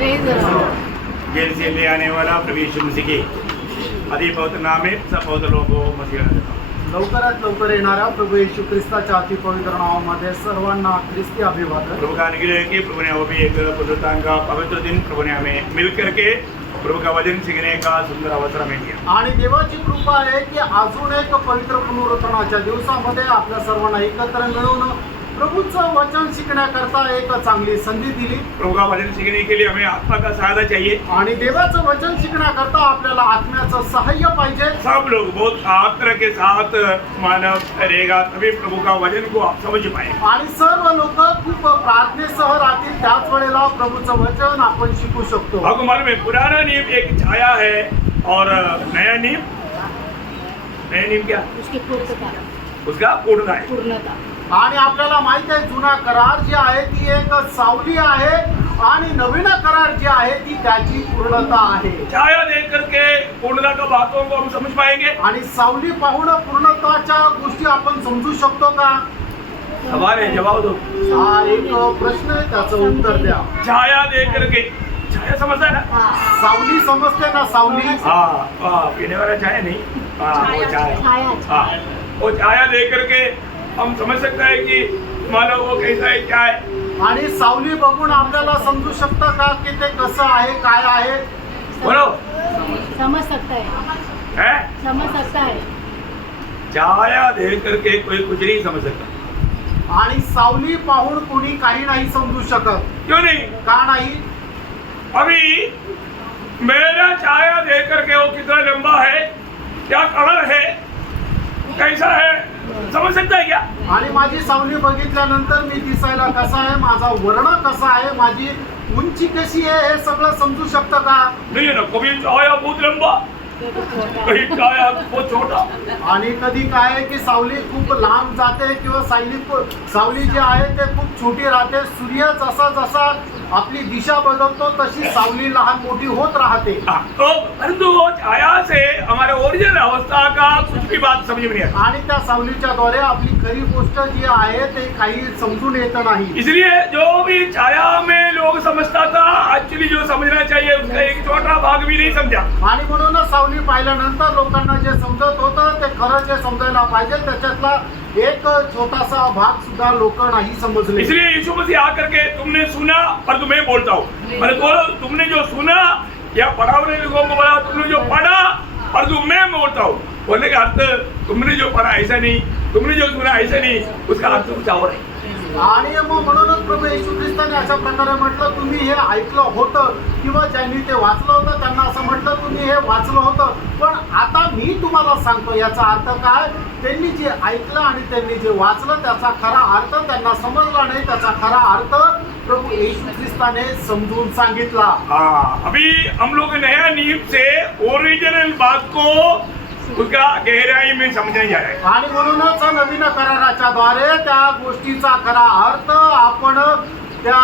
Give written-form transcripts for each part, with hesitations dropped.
Gel से ले आने वाला प्रभु यीशु मसीह के अति पवित्र नाम में सब पवित्र लोगों को मसीह लवकरात लवकर येणाऱ्या प्रभु येशू ख्रिस्ताच्या अति पवित्र नावामध्ये सर्वांना ख्रिस्ती अभिवादन। प्रभु का अनुग्रह कि प्रभु ने वो भी एक पुनरुत्थान का पवित्र दिन प्रभु ने हमें मिल करके प्रभु का वचन सीखने का सुंदर अवसर हमें दिया आणि देवाची कृपा आहे की अजून एक पवित्र पुनरुत्थानाच्या दिवसामध्ये आपल्या सर्वांना एकत्र मिळवून प्रभूचं वचन शिकण्याकरता एक चांगली संधी दिली। प्रभु का वचन सीखने के लिए हमें आत्मा का सहायता चाहिए आणि देवाचं वचन शिकण्याकरता आपल्याला आत्म्याचं सहाय्य पाहिजे। सब लोग बहुत आदर के साथ मानव रहेगा तभी प्रभु का वचन को आप समझ पाए आणि सर्व लोक खूप प्रार्थनेसह राहतील त्याच वेळेला प्रभूचं वचन आपण शिकू शकतो। आपको मालूम है पुराना नियम एक छाया है और नया नियम क्या उसकी पूर्तता उसका पूर्णता है। आणि आपल्याला माहित आहे जुना करार जी आहे ती एक सावली आहे आणि नवीन करार जी आहे ती त्याची पूर्णता आहे। छाया देख करके पूर्णता का बातों को हम समझ पाएंगे आणि सावली पाहून पूर्णताच्या गोष्टी आपण समजू शकतो का? सवाल है जवाब दो। हा एक प्रश्न आहे त्याचं उत्तर द्या। छाया देख करके छाया समझता है ना सावली समजते ना सावली? हाँ पीने वाला छाया नहीं वो छाया हाँ वो छाया देख करके हम समझ सकते हैं कि मानो वो कैसा है क्या है आणि सावली बघून आपल्याला समजू शकतं का की ते कसं आहे काय आहे? बोलो समझ सकता है छाया देख करके कोई कुछ नहीं समझ सकता आणि सावली पाहून कोणी काही नाही समजू शकत। क्यों नहीं? का नाही? अभी मेरा छाया देख करके वो कितना लंबा है क्या कलर है कैसा है समझ सकता है क्या? आणि माझी सावली बघितल्यानंतर मी दिसायला कसा आहे, माझा वर्ण कसा आहे, माझी उंची कशी आहे हे सगळं समजू शकतं का? नहीं है ना कभी छाया बहुत लंबा कहीं छाया बहुत छोटा आणि कधी काय आहे की सावली खूप लांब जाते किंवा सावली जी आहे ते खूप छोटी राहते। सूर्य जसा जसा आपली दिशा बदलतो तशी सावली लहान मोठी होत राहते। तो परंतु छाया से हमारे ओरिजिनल अवस्था का कुछ भी बात समझ में नहीं आता आणि त्या सावलीच्या द्वारे आपली खरी गोष्ट जी आहे ते काही समजून येत नाही। इसलिए जो भी छाया में लोग समझता था एक्चुअली जो समझना चाहिए उसका एक छोटा भाग भी नहीं समझा आणि म्हणून सावली पाहिल्यानंतर लोकांना जे समजत होतं ते खरं जे समजायला पाहिजे त्याच्यातला एक छोटासा भाग सुद्धा लोक नहीं समझले। इसलिए यीशु मसीह आकर के तुमने सुना पर तुम्हें बोलता हूँ मैंने बोला तुमने जो सुना या पढ़ाने लोगों को बोला तुमने जो पढ़ा पर मैं बोलता हूँ बोलने का अर्थ तुमने जो पढ़ा ऐसा नहीं तुमने जो सुना ऐसा नहीं उसका अर्थ कुछ और है। आणि मग म्हणूनच प्रभू येशू ख्रिस्ताने अशा प्रकारे म्हटलं तुम्ही हे ऐकलं होतं किंवा ज्यांनी ते वाचलं होतं त्यांना असं म्हटलं तुम्ही हे वाचलं होतं पण आता मी तुम्हाला सांगतो याचा अर्थ काय? त्यांनी जे ऐकलं आणि त्यांनी जे वाचलं त्याचा खरा अर्थ त्यांना समजला नाही, त्याचा खरा अर्थ प्रभू येशू ख्रिस्ताने समजून सांगितला। अभी हम लोग नया नियम से ओरिजिनल बात को उसका गहराई में समझने जा रहे हैं आणि म्हणूनच नवीन कराराच्या द्वारे त्या गोष्टीचा खरा अर्थ आपण त्या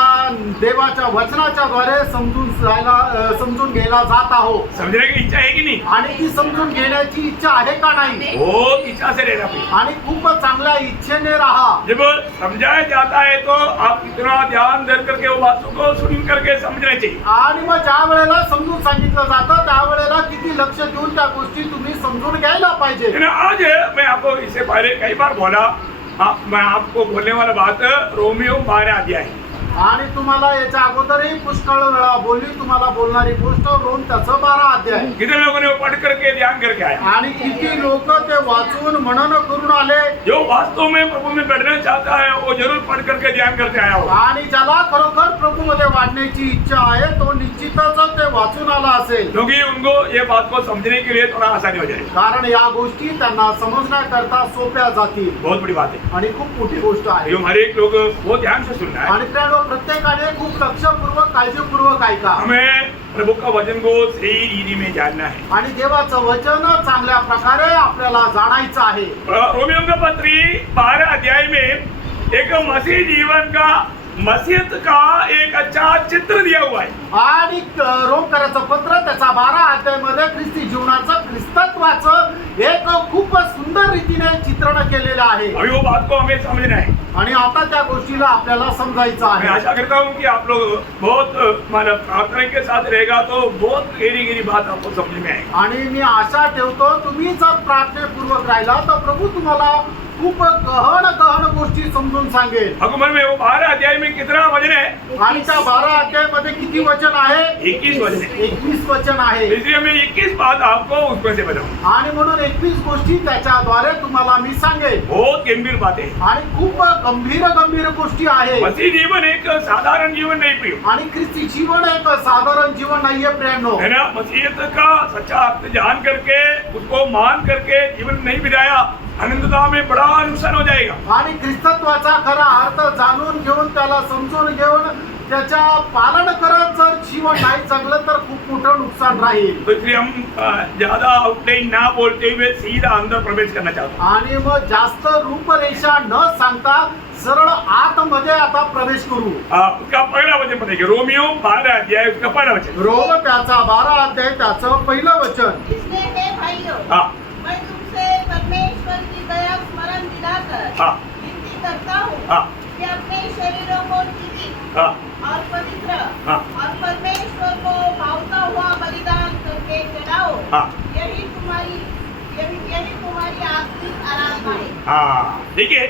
देवाच्या वचनाच्या द्वारे समजून घ्यायला जात आहोत। समझने की इच्छा है कि नहीं? आणि ती समजून घेण्याची इच्छा आहे का नाही? बहुत इच्छा से रहना पड़ेगा आणि खूप चांगल्या इच्छेने राहा। जब समझाया जाता है तो आप इतना ध्यान दे करके वो बातों को सुन करके समझना चाहिए आणि मग ज्या वेळेला समजून सांगितलं जातं त्यावेळेला किती लक्ष देऊन त्या गोष्टी तुम्ही समजून घ्यायला पाहिजे। आज मैं आपको इससे पहले कई बार बोला मैं आपको बोलने वाला बात रोमियो 12 अध्याय है आणि तुम्हाला याच्या अगोदरही पुष्कळ वेळा बोलली तुम्हाला बोलणारी गोष्ट रोम त्याचं 12 अध्याय। कितने लोगों ने वो पढ़ करके ध्यान करके आए आणि किती लोक ते वाचून मनन करून आले? जो वास्तव में प्रभु में बढ़ना चाहता है वो जरूर पढ़ करके ध्यान करके आया होगा आणि ज्याला खरोखर प्रभू मध्ये वाढण्याची इच्छा आहे तो निश्चितच ते वाचून आला असेल क्योंकि उनको ये बात को समझने के लिए थोड़ा आसानी हो जाएगी कारण या गोष्टी त्यांना समजण्याकरता सोप्या जातील। बहुत बड़ी बात है आणि खूप मोठी गोष्ट आहे जो हर एक लोग वो ध्यान से सुनना है आणि त्या प्रत्येकाने खूप लक्षपूर्वक काळजीपूर्वक ऐका। हमें प्रभु का वचन को सही रीति में जानना है आणि देवाचं वचन चांगल्या प्रकारे आपल्याला जाणायचं आहे। रोमियो का पत्री 12 अध्याय में एक मसीह जीवन का मसीहत का एक अच्छा चित्र दिया हुआ है आणि रोमकराचं पत्र त्याचा 12 अध्यायामध्ये ख्रिस्ती जीवनाचं ख्रिस्तत्वाचं एक खूप सुंदर रीतीने चित्रण केलेलं आहे। अभी वो बात को हमें समझना है आणि आता त्या गोष्टीला आपल्याला समजायचं मैं आहे. आशा करता हूँ कि आप लोग बहुत मतलब प्रार्थना के साथ रहेगा तो बहुत गहरी गहरी बात आपको समझ में आएगी. आणि मी आशा ठेवतो तुम्ही जर प्रार्थनेपूर्वक राहिला तर प्रभू तुम्हाला खूप गहन गोष्टी समजून सांगेल. अकुमर में वो 12 अध्याय में कितना वचन है? आणि त्या 12 अध्यायामध्ये किती वचन आहे? 21 वचन है. 21 वचन आहे. इसलिए मैं 21 बात आपको उसमें से बताऊँ. आणि म्हणून 21 गोष्टी त्याच्याद्वारे तुम्हाला मी सांगेन. बहुत गंभीर बातें. आणि खूप गंभीर गोष्टी आहे. मसीह जीवन एक साधारण जीवन नहीं प्रिय आणि ख्रिस्ती जीवन एक साधारण जीवन नाहीये प्रियांनो. है ना. मसीहत का सच्चा अर्थ जान करके उसको मान करके जीवन नहीं बिताया अनंतता में बड़ा नुकसान हो जाएगा. आणि ख्रिस्तत्वाचा खरा अर्थ जाणून घेऊन त्याला समजून घेऊन त्याच्या पालन करत जर जीवन नाही जगलं तर खूप मोठं नुकसान राहील. तो इसलिए हम ज्यादा आउटलाइन ना बोलते हुए सीधा अंदर प्रवेश करना चाहते हैं. आणि मग जास्त रूपरेषा न सांगता सरळ आतमध्ये आता प्रवेश करू. उसका पहला वचन पढ़ेंगे. रोमियो 12 अध्याय उसका पहला वचन. रोम त्याचा 12 अध्याय त्याचं पहिलं वचन. इसलिए हे भाइयों, हाँ मैं तुमसे परमेश्वर की दया स्मरण दिलाकर हाँ विनती करता हूँ हाँ कि अपने शरीरों को जीवित हाँ और पवित्र हाँ। और परमेश्वर को भावता हुआ बलिदान करके चढ़ाओ. हाँ। यही तुम्हारी आखिरी आराधना है. हाँ ठीक है.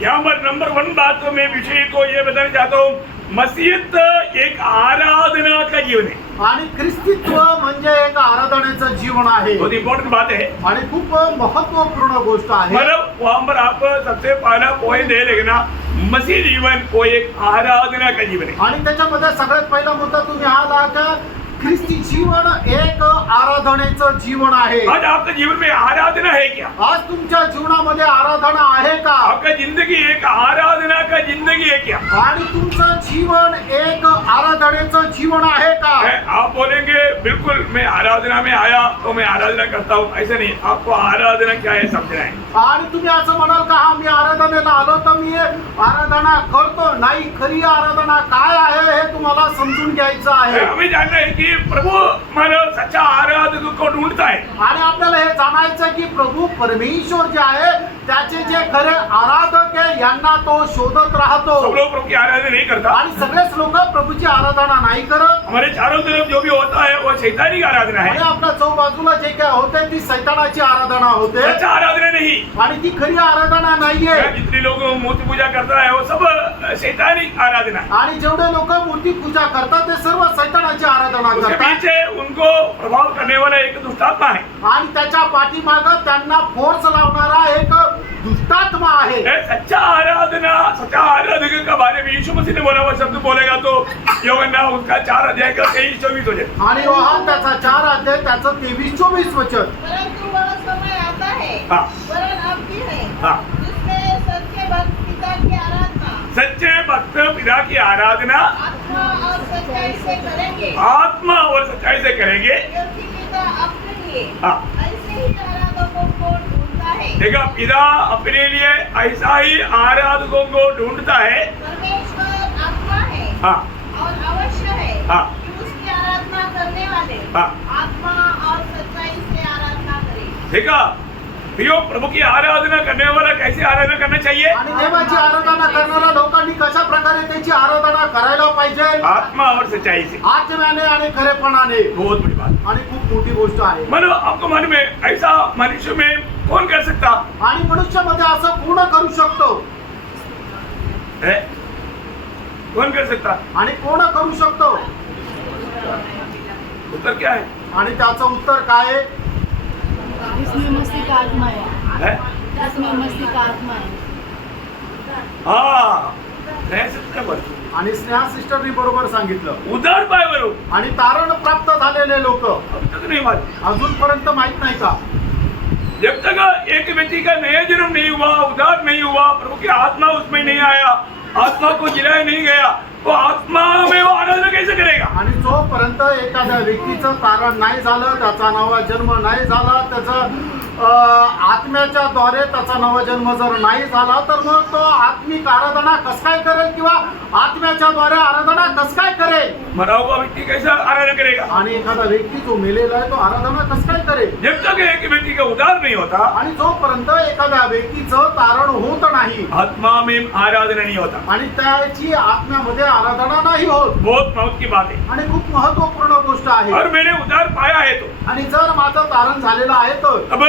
यहाँ पर नंबर 1 बात तो मैं विषय को ये बताना चाहता हूँ. मसीहत एक आराधना का जीवन है. आणि ख्रिस्तीत्व म्हणजे एक आराधनेचं जीवन आहे. बहुत इंपॉर्टेंट बात है. आणि खूप महत्वपूर्ण गोष्ट आहे. मतलब वहां पर आप सबसे पहला पॉइंट दे लेना मसीह जीवन वो एक आराधना का जीवन है. आणि त्याच्यामध्ये सगळ्यात पहिला मुद्दा तुम्ही हा आला का ख्रिस्ती जीवन एक आराधनेचं जीवन आहे. आज आपके जीवन में आराधना है क्या? आज तुमच्या जीवनामध्ये आराधना आहे का? आपका जिंदगी एक आराधना का जिंदगी है क्या? आणि तुमचं जीवन एक आराधनेचं जीवन आहे का? आप बोलेंगे बिल्कुल मैं आराधना में आया तो मैं आराधना करता हूँ. ऐसा नहीं. आपको आराधना क्या है समझना है. आणि तुम्ही असं म्हणाल का हा मी आराधनेला आलो तर मी आराधना करतो. नाही, खरी आराधना काय आहे हे तुम्हाला समजून घ्यायचं आहे. हमें जानना है कि प्रभु मानव सच्चा आराधक को ढूंढता है. आणि आपल्याला हे जाणायचं की प्रभू परमेश्वर जे आहे त्याचे जे खरे आराधक आहे यांना तो शोधत राहतो. सब लोग प्रभु की आराधना नहीं करता. आणि सगळेच लोक प्रभूची आराधना नाही करत. हमारे चारों तरफ जो भी होता है वो शैतानी की आराधना आणि है. आपल्या चौबाजूला जे काय होते ती सैतानाची आराधना होते. सच्चा आराधना नहीं. आणि ती खरी आराधना नाहीये. जितने लोग मूर्ति पूजा करता है वो सब शैतानी आराधना है. आणि जेवढे लोक मूर्ती पूजा करतात ते सर्व सैतानाची आराधना उसके करतात. पीछे उनको प्रभाव करने वाला एक दुष्टात्मा है. आणि त्याच्या पाठीमाग त्यांना फोर्स लावणारा एक दुष्टात्मा आहे. सच्चा आराधना सच्चा आराधक का बारे में यीशु मसीह ने बोला हुआ शब्द बोलेगा तो यूहन्ना उसका 4 अध्याय का 23-24 हो जाए. आणि योहान त्याचा 4 अध्याय त्याचं 23-24 वचन. परंतु वह समय आता है, हाँ। वरन अब भी है, हाँ। जिसमें सच्चे भक्त पिता की आराधना सच्चे भक्त पिता की आराधना आत्मा और सच्चाई से करेंगे, आत्मा और सच्चाई से करेंगे. क्योंकि पिता अपने लिए हाँ। ऐसे ही आराधकों को ढूंढता है. देखा पिता अपने लिए ऐसा ही आराधकों को ढूंढता है. परमेश्वर आत्मा है हाँ और अवश्य है हाँ। कि उसकी आराधना करने वाले हाँ। आत्मा और सच्चाई से आराधना करें. देखा प्रियो प्रभु की आराधना करने वाला कैसे आराधना करना चाहिए? आणि देवाची आराधना करणाऱ्या लोकांनी कशा प्रकारे त्याची आराधना करायला पाहिजे? आत्मा और सच्चाई से. आत्म्याने आणि खरेपणाने. बहुत बड़ी बात. आणि खूप मोठी गोष्ट आहे. मानो आपको मन में ऐसा मनुष्य में कौन कर सकता आणि मनुष्यामध्ये असं कोण करू शकतो? है? कौन कर सकता? आणि कोण करू शकतो? उत्तर क्या है? आणि त्याचं उत्तर काय आहे? इसमें मसीह का आत्मा है. है? इसमें मसीह का आत्मा है. हाँ नहीं सकता बोल. आणि स्नेहा सिस्टरनी बरोबर सांगितलं. उदार पाय बरो. आणि तारण प्राप्त झालेले लोक अभी तक नहीं मालूम. अजूनपर्यंत माहित नाही का? जब तक एक व्यक्ति का नया जन्म नहीं हुआ, उद्धार नहीं हुआ, प्रभु की आत्मा उसमें नहीं आया, आत्मा को जिलाया नहीं गया, वो आत्मा में वो आराधना कैसे करेगा? आणि जोपर्यंत जोपर्यंत एखाद्या व्यक्तीचं तारण नाही झालं, त्याचा नवा जन्म नाही झाला, त्याचं आत्म्याच्या द्वारे त्याचा नवा जन्म जर नाही झाला, तर मग तो आत्मिक आराधना कस काय करेल किंवा आत्म्याच्या द्वारे आराधना कस काय करेल? मरा हुआ व्यक्ति कैसा आराधना करेगा? आणि एखादा व्यक्ती जो मेलेला आहे तो आराधना कस काय करेल? जब तक एक व्यक्ति का उद्धार नहीं होता, आणि जोपर्यंत एखाद्या व्यक्तीचं तारण होत नाही आत्मा में आराधना नहीं होता. आणि त्याची आत्म्यामध्ये आराधना नाही होत. बहुत मौत की बात है. आणि खूप महत्वपूर्ण गोष्ट आहे. और मैंने उद्धार पाया है तो आणि जर माझं तारण झालेलं आहे तर अब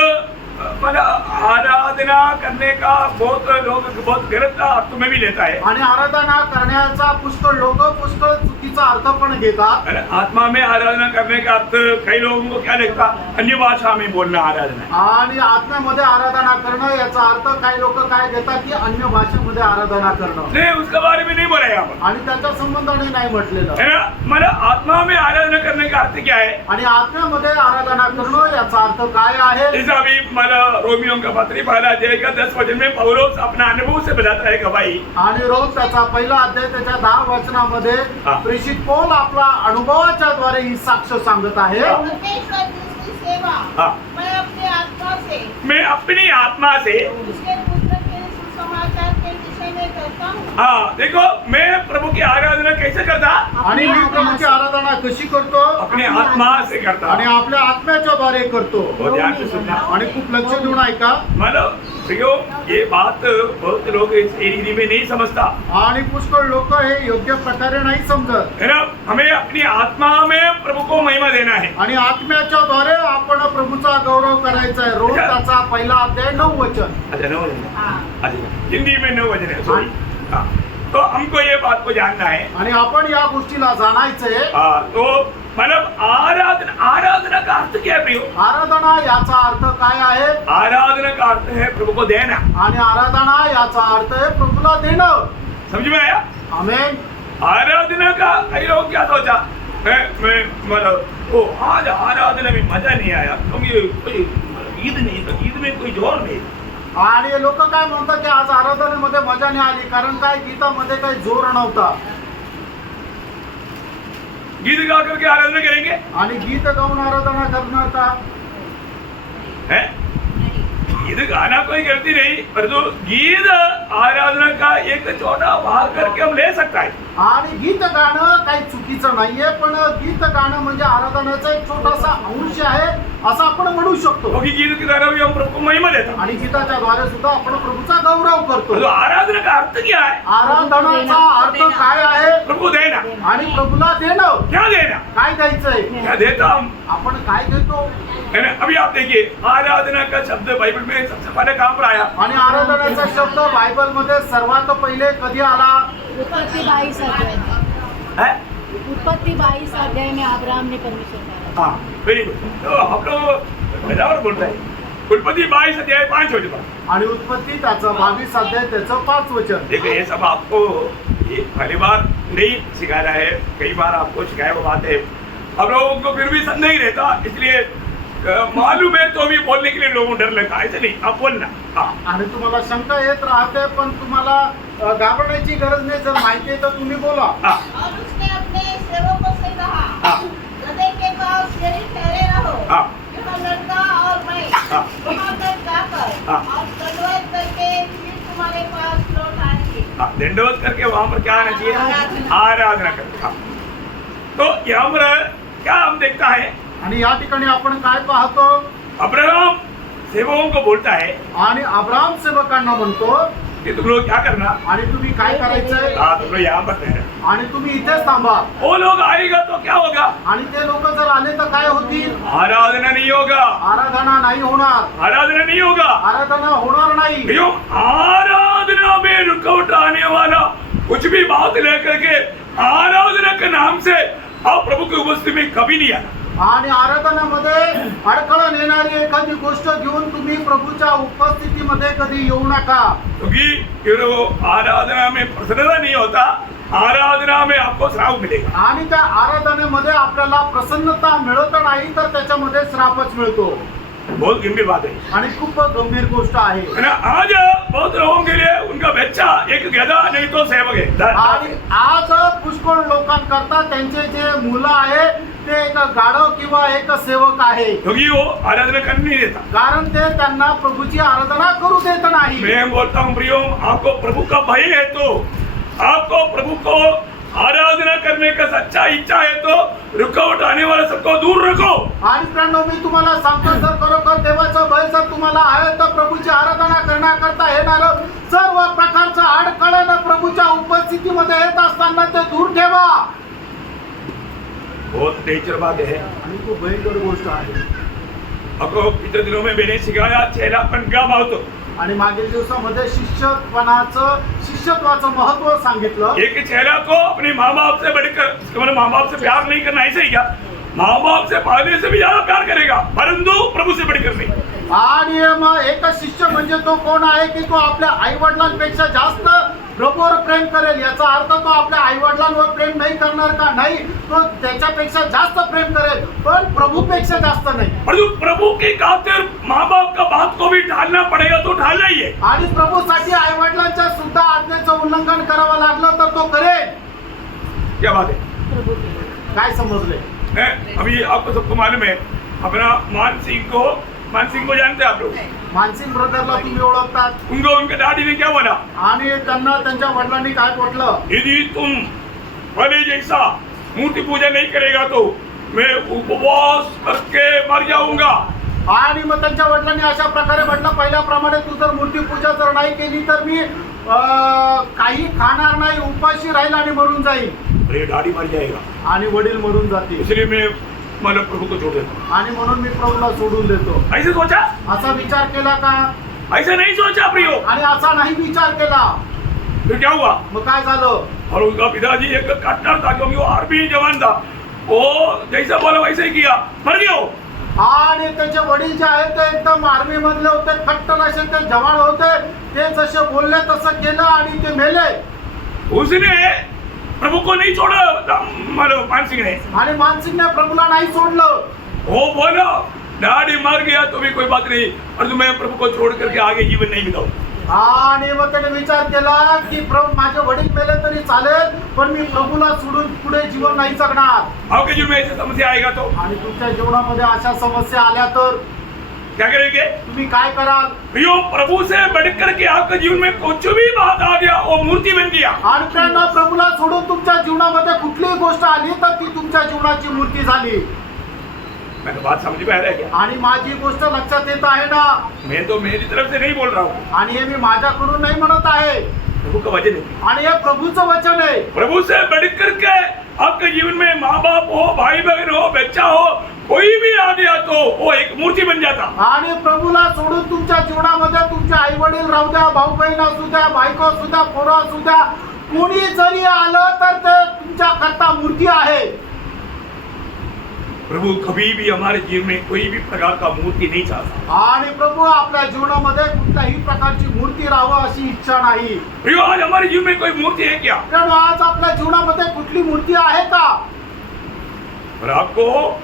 मतलब आराधना करने का बहुत लोग बहुत गलत अर्थ में भी लेता है. आणि आराधना करण्याचा पुष्कळ लोक पुष्कळ चुकीचा अर्थ पण घेतात. और आत्मा में आराधना करने का अर्थ कई लोगों को क्या लगता, अन्य भाषा में बोलना आराधना है. आणि आत्म्यामध्ये आराधना करणं याचा अर्थ काही लोक काय घेतात की अन्य भाषेमध्ये आराधना करणं. नहीं, उसके बारे में नहीं बोला यहाँ पर, आणि त्याच्या संबंधाने नाही म्हटलेलं. है ना. मतलब आत्मा में आराधना करने का अर्थ क्या है? आणि आत्म्यामध्ये आराधना करणं याचा अर्थ काय आहे? जैसा अभी मतलब रोमियो का पत्री पहला अध्याय का 10 वचन में पौलुस अपना अनुभव से बताता है गवाही. आणि रोम त्याचा पहिला अध्याय त्याच्या 10 वचनामध्ये हा. प्रेषित पौल आपला अनुभवाच्या द्वारे ही साक्ष सांगत आहे. परमेश्वर जिसकी सेवा हाँ. मैं अपनी आत्मा से मैं अपनी आत्मा से, उसके पुत्र के सुसमाचार के विषय में करता हूँ. हाँ देखो, मैं प्रभु की आराधना कैसे करता? आणि मी प्रभूची आराधना कशी करतो? अपने आत्मा से करता. आणि आपल्या आत्म्याच्या द्वारे करतो. बहुत ध्यान से सुनना. आणि खूप लक्ष देऊन ऐका. मतलब प्रियो, ये बात बहुत लोग इस एरिया में नहीं समझता, आणि पुष्कळ लोक हे योग्य प्रकारे नाही समजत. है ना. हमें अपनी आत्मा में प्रभु को महिमा देना है. आणि आत्म्याच्या द्वारे आपण प्रभूचा गौरव करायचा आहे. रोम त्याचा पहिला अध्याय 9 वचन. अच्छा 9 वचन. हाँ. अच्छा, हिंदी में 9 वचन है. सॉरी. हाँ, तो हमको ये बात को जानना है. आणि आपण या गोष्टीला जाणायचंय. हाँ, तो मतलब आराधना का अर्थ क्या है प्रियो? आराधना याचा अर्थ काय आहे? आराधना का अर्थ है प्रभु को देना. आणि आराधना याचा अर्थ आहे प्रभूला देणं. समझ में आया? आमेन. आराधना का कई लोग क्या सोचा, मैं मतलब ओ आज आराधना में मजा नहीं आया क्योंकि कोई ईद नहीं, तो ईद में कोई जोर नहीं. आणि लोक काय म्हणतात की आज आराधनेमध्ये मजा नाही आली कारण काय गीतामध्ये काही जोर नव्हता. गीत गा करके आराधना करेंगे आणि गीत गाऊन आराधना करणार का? है? गीत गाना कोई गलती नहीं, पर जो गीत आराधना का एक छोटा भाग करके हम ले सकता है. आणि गीत गाणं काही चुकीचं नाहीये, पण गीत गाणं म्हणजे आराधनाचा एक छोटासा अंश आहे असं आपण म्हणू शकतो. क्योंकि गीत के द्वारा भी हम प्रभु को महिमा देता. आणि गीताच्या द्वारे सुद्धा आपण प्रभूचा गौरव करतो. तो आराधना का अर्थ क्या है? आराधनाचा अर्थ काय आहे? प्रभु को देना. आणि प्रभूला देणं. क्या देना? काय द्यायचंय? क्या देता हम? आपण काय देतो? है ना. अभी आप देखिए, आराधना का शब्द बाइबल में सबसे पहले कहाँ पर आया? आणि आराधनाचा शब्द बायबल मध्ये सर्वात पहिले कधी आला? उत्पत्ति 22 अध्याय में। है? उत्पत्ति 22 अध्याय में अब्राहम ने परमेश्वर का हाँ, वेरी गुड. तो हम लोग बराबर बोलते हैं. उत्पत्ति 22 अध्याय 5 वचन. आणि उत्पत्ति त्याचं 22 अध्याय त्याचं 5 वचन. देखिए, ये सब आपको ये पहली बार नहीं सिखाया है, कई बार आपको सिखाया हुआ बात है. अब लोगों को फिर भी संदेह रहता, इसलिए मालूम है तो भी बोलने के लिए लोगों को डर लगता है. ऐसे नहीं, आप बोलना. हाँ. आणि तुम्हाला शंका येत राहते, पण तुम्हाला घाबरण्याची गरज नाही. जर माहिती आहे तर तुम्ही बोला. हाँ. और उसने अपने सेवकों से कहा, हाँ. गदहे के पास यहीं ठहरे रहो. हाँ. यहाँ लड़का और मैं हाँ. वहाँ तक जाकर हाँ. और दंडवत करके फिर तुम्हारे पास लौट आएंगे. हाँ, दंडवत करके वहां पर क्या आना चाहिए? आराधना करके. हाँ. तो यहाँ पर क्या हम देखता है, आणि या ठिकाणी आपण काय पाहतो? अब्राहम सेवकों को बोलता है आणि अब्राहम सेवकांना म्हणतो कि तुम लोग क्या करना, आणि तुम्ही काय करायचंय? हाँ तुम लोग यहाँ पर ठहरो. आणि तुम्ही इथेच थांबा. वो लोग आएगा तो क्या होगा? आणि ते लोक जर आले तर काय होतील? आराधना नहीं होगा. आराधना नाही होणार. आराधना नहीं होगा. आराधना होणार नाही. क्यों? आराधना में रुकावट आने वाला कुछ भी बात लेकर के आराधना के नाम से आप प्रभु की उपस्थिति में कभी नहीं आना. आणि आराधनामध्ये अडखळण येणारी एखादी गोष्ट घेऊन तुम्ही प्रभूच्या उपस्थितीमध्ये कधी येऊ नका. क्योंकि ये लोग आराधना में प्रसन्नता नहीं होता, आराधना में आपको श्राप मिलेगा. आणि त्या आराधनेमध्ये आपल्याला प्रसन्नता मिळत नाही तर त्याच्यामध्ये श्रापच मिळतो. बहुत गंभीर बात है. आणि खूप गंभीर गोष्ट आहे. है ना. आज बहुत लोगों के लिए उनका बच्चा एक गधा नहीं तो सेवक है. आणि आज पुष्कळ लोकांकरता त्यांचे जे मुलं आहे ते एक गाढव किंवा एक सेवक आहे, क्योंकि वो आराधना करने नहीं देता। कारण ते त्यांना प्रभूची आराधना करू देत नाही. मैं बोलता हूँ प्रियो, आपको प्रभु का भय है तो, आपको प्रभु को आराधना करने का सच्चा इच्छा है तो रुकावट आने वाला सबको दूर रखो। आणि प्रियांनो, मी तुम्हाला सांगतो, जर खरोखर देवाचं भय जर तुम्हाला आहे तर प्रभूची आराधना करण्याकरता येणारं सर्व प्रकारचं अडखळण प्रभूच्या उपस्थितीमध्ये येत असताना ते दूर ठेवा. बहुत डेंजर बात है। आणि तो भयंकर गोष्ट आहे. आपको पिछले दिनों में मैंने सिखाया चेलापन क्या महत्व। आणि मागील दिवसामध्ये शिष्यत्वाचं महत्व सांगितलं. एक चेला को अपने माँ बाप से बढ़कर, इसका मतलब माँ बाप से प्यार नहीं करना, ऐसे ही क्या? माँ बाप से पालने से भी ज्यादा प्यार करेगा, परंतु प्रभु से बढ़कर नहीं। आणि मग एक शिष्य म्हणजे तो कोण आहे की तो आपल्या आई वडिलांपेक्षा जास्त प्रभूवर प्रेम करेल. याचा अर्थ तो आपल्या आई वडिलांवर प्रेम नाही करणार का? नाही, तो त्याच्यापेक्षा जास्त प्रेम करेल, पण प्रभूपेक्षा जास्त नाही. परंतु प्रभु की खातिर माँ बाप का बात को भी ढालना पड़ेगा तो ढालना ही है। आणि प्रभूसाठी आई वडिलांच्या सुद्धा आज्ञेचं उल्लंघन करावं लागलं तर तो करेल. क्या बात है? प्रभु के काय समजले? अभी आपको सबको मालूम है, अपना मान सिंह को जानते हैं आप लोग? मानसिंग ब्रदरला तुम्ही ओळखतात. उनके डैडी ने क्या बोला? आणि त्यांना त्यांच्या वडिलांनी काय म्हटलं? यदि तुम पहले जैसा मूर्ति पूजा नहीं करेगा तो मैं उपवास करके मर जाऊंगा। आणि मग त्यांच्या वडिलांनी अशा प्रकारे म्हटलं, पहिल्याप्रमाणे तू जर मूर्तीपूजा जर नाही केली तर मी काही खाणार नाही, उपाशी राहील आणि मरून जाईल. अरे डैडी मर जाएगा, आणि वडील मरून जातील. इसलिए मैं मतलब प्रभु को छोड़ देता हूं। आणि म्हणून मी प्रभूला सोडून देतो. ऐसे सोचा? असा विचार केला का? ऐसा नहीं सोचा प्रियो। आणि असा नाही विचार केला. फिर क्या हुआ? मग काय झालं? और उनका पिताजी एक कट्टर था, क्योंकि वो आर्मी जवान था, वो जैसा बोला वैसे ही किया, मर गया वो। आणि त्याचे वडील जे आहेत ते एकदम आर्मी मधले होते, खट्टर असे ते जवान होते. ते जसे बोलले तसं केलं आणि ते मेले. उसने प्रभु को नहीं छोड़ा, मतलब मान सिंह ने। आणि मानसिंगने प्रभूला नाही सोडलं. वो बोला डैडी मर गया तो भी कोई बात नहीं, और मैं प्रभु को छोड़ करके आगे जीवन नहीं बिताऊं। आणि मग त्याने विचार केला की प्रभू, माझे वडील मेले तरी चालेल, पण मी प्रभूला सोडून पुढे जीवन नाही जगणार. आपके जीवन में ऐसी समस्या आएगा तो आणि तुमच्या जीवनामध्ये अशा समस्या आल्या तर क्या करेंगे? तुम्ही काय कराल? प्रियो, प्रभु से बढ़कर के आपके जीवन में कुछ भी बात आ गया, वो मूर्ति बन गया। आणि त्यांना प्रभूला सोडून तुमच्या जीवनामध्ये कुठलीही गोष्ट आली तर ती तुमच्या जीवनाची मूर्ती झाली. मैं तो बात समझ में आ रहा है क्या? आणि माझी गोष्ट लक्षात येत आहे ना? मैं तो मेरी तरफ से नहीं बोल रहा हूँ, आणि हे मी माझ्याकडून नाही म्हणत आहे, प्रभु का वचन है। आणि हे प्रभूचं वचन आहे. प्रभु से बढ़कर के आपके जीवन में माँ बाप हो, भाई बहन हो, बच्चा हो, कोई भी आ गया तो वो एक मूर्ति बन जाता। आणि प्रभूला सोडून तुमच्या जीवनामध्ये तुमचे आई वडील राहू द्या, भाऊ बहीण असू द्या, बायको असू द्या, पोरं असू द्या, कोणी जरी आलं तर ते तुमच्या करता मूर्ती आहे. प्रभु कभी भी हमारे जीवन में कोई भी प्रकार का मूर्ति नहीं चाहता। आणि प्रभू आपल्या जीवनामध्ये कुठल्याही प्रकारची मूर्ती राहावं अशी इच्छा नाही. प्रियो, आज हमारे जीवन में कोई मूर्ति है क्या? कारण आज आपल्या जीवनामध्ये कुठली मूर्ती आहे का? और आपको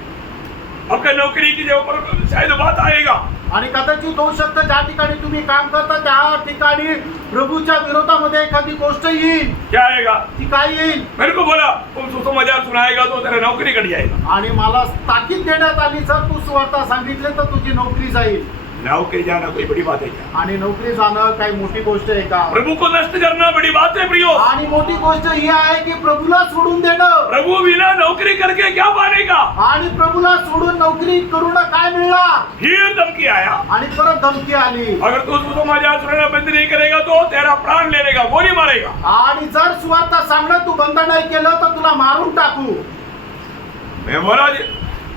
आपका नौकरी की जगह पर शायद बात आएगा, आणि कदाचित होऊ शकतं ज्या ठिकाणी तुम्ही काम करता त्या ठिकाणी प्रभूच्या विरोधामध्ये एखादी गोष्ट येईल. क्या आएगा? ती काय येईल? मेरे को बोला तुम सुसमाचार सुनाएगा तो तेरा नौकरी कट जाएगा। आणि मला ताकीद देण्यात आली, जर तू सुवार्ता सांगितले तर तुझी नोकरी जाईल. नौकरी जाना कोई बड़ी बात है क्या? आणि नोकरी जाणं काही मोठी गोष्ट आहे का? प्रभु को नष्ट करना बड़ी बात है प्रियो। आणि मोठी गोष्ट ही आहे की प्रभूला सोडून देणं. प्रभु बिना नौकरी करके क्या पानेगा? आणि प्रभूला सोडून नोकरी करून काय मिळणार? फिर धमकी आया, आणि परत धमकी आली, अगर तू सुसमाचार सुनाना बंद नहीं करेगा तो तेरा प्राण ले लेगा, गोली मारेगा। आणि जर सुवार्ता सांगणं तू बंद नाही केलं तर तुला मारून टाकू. मैं बोला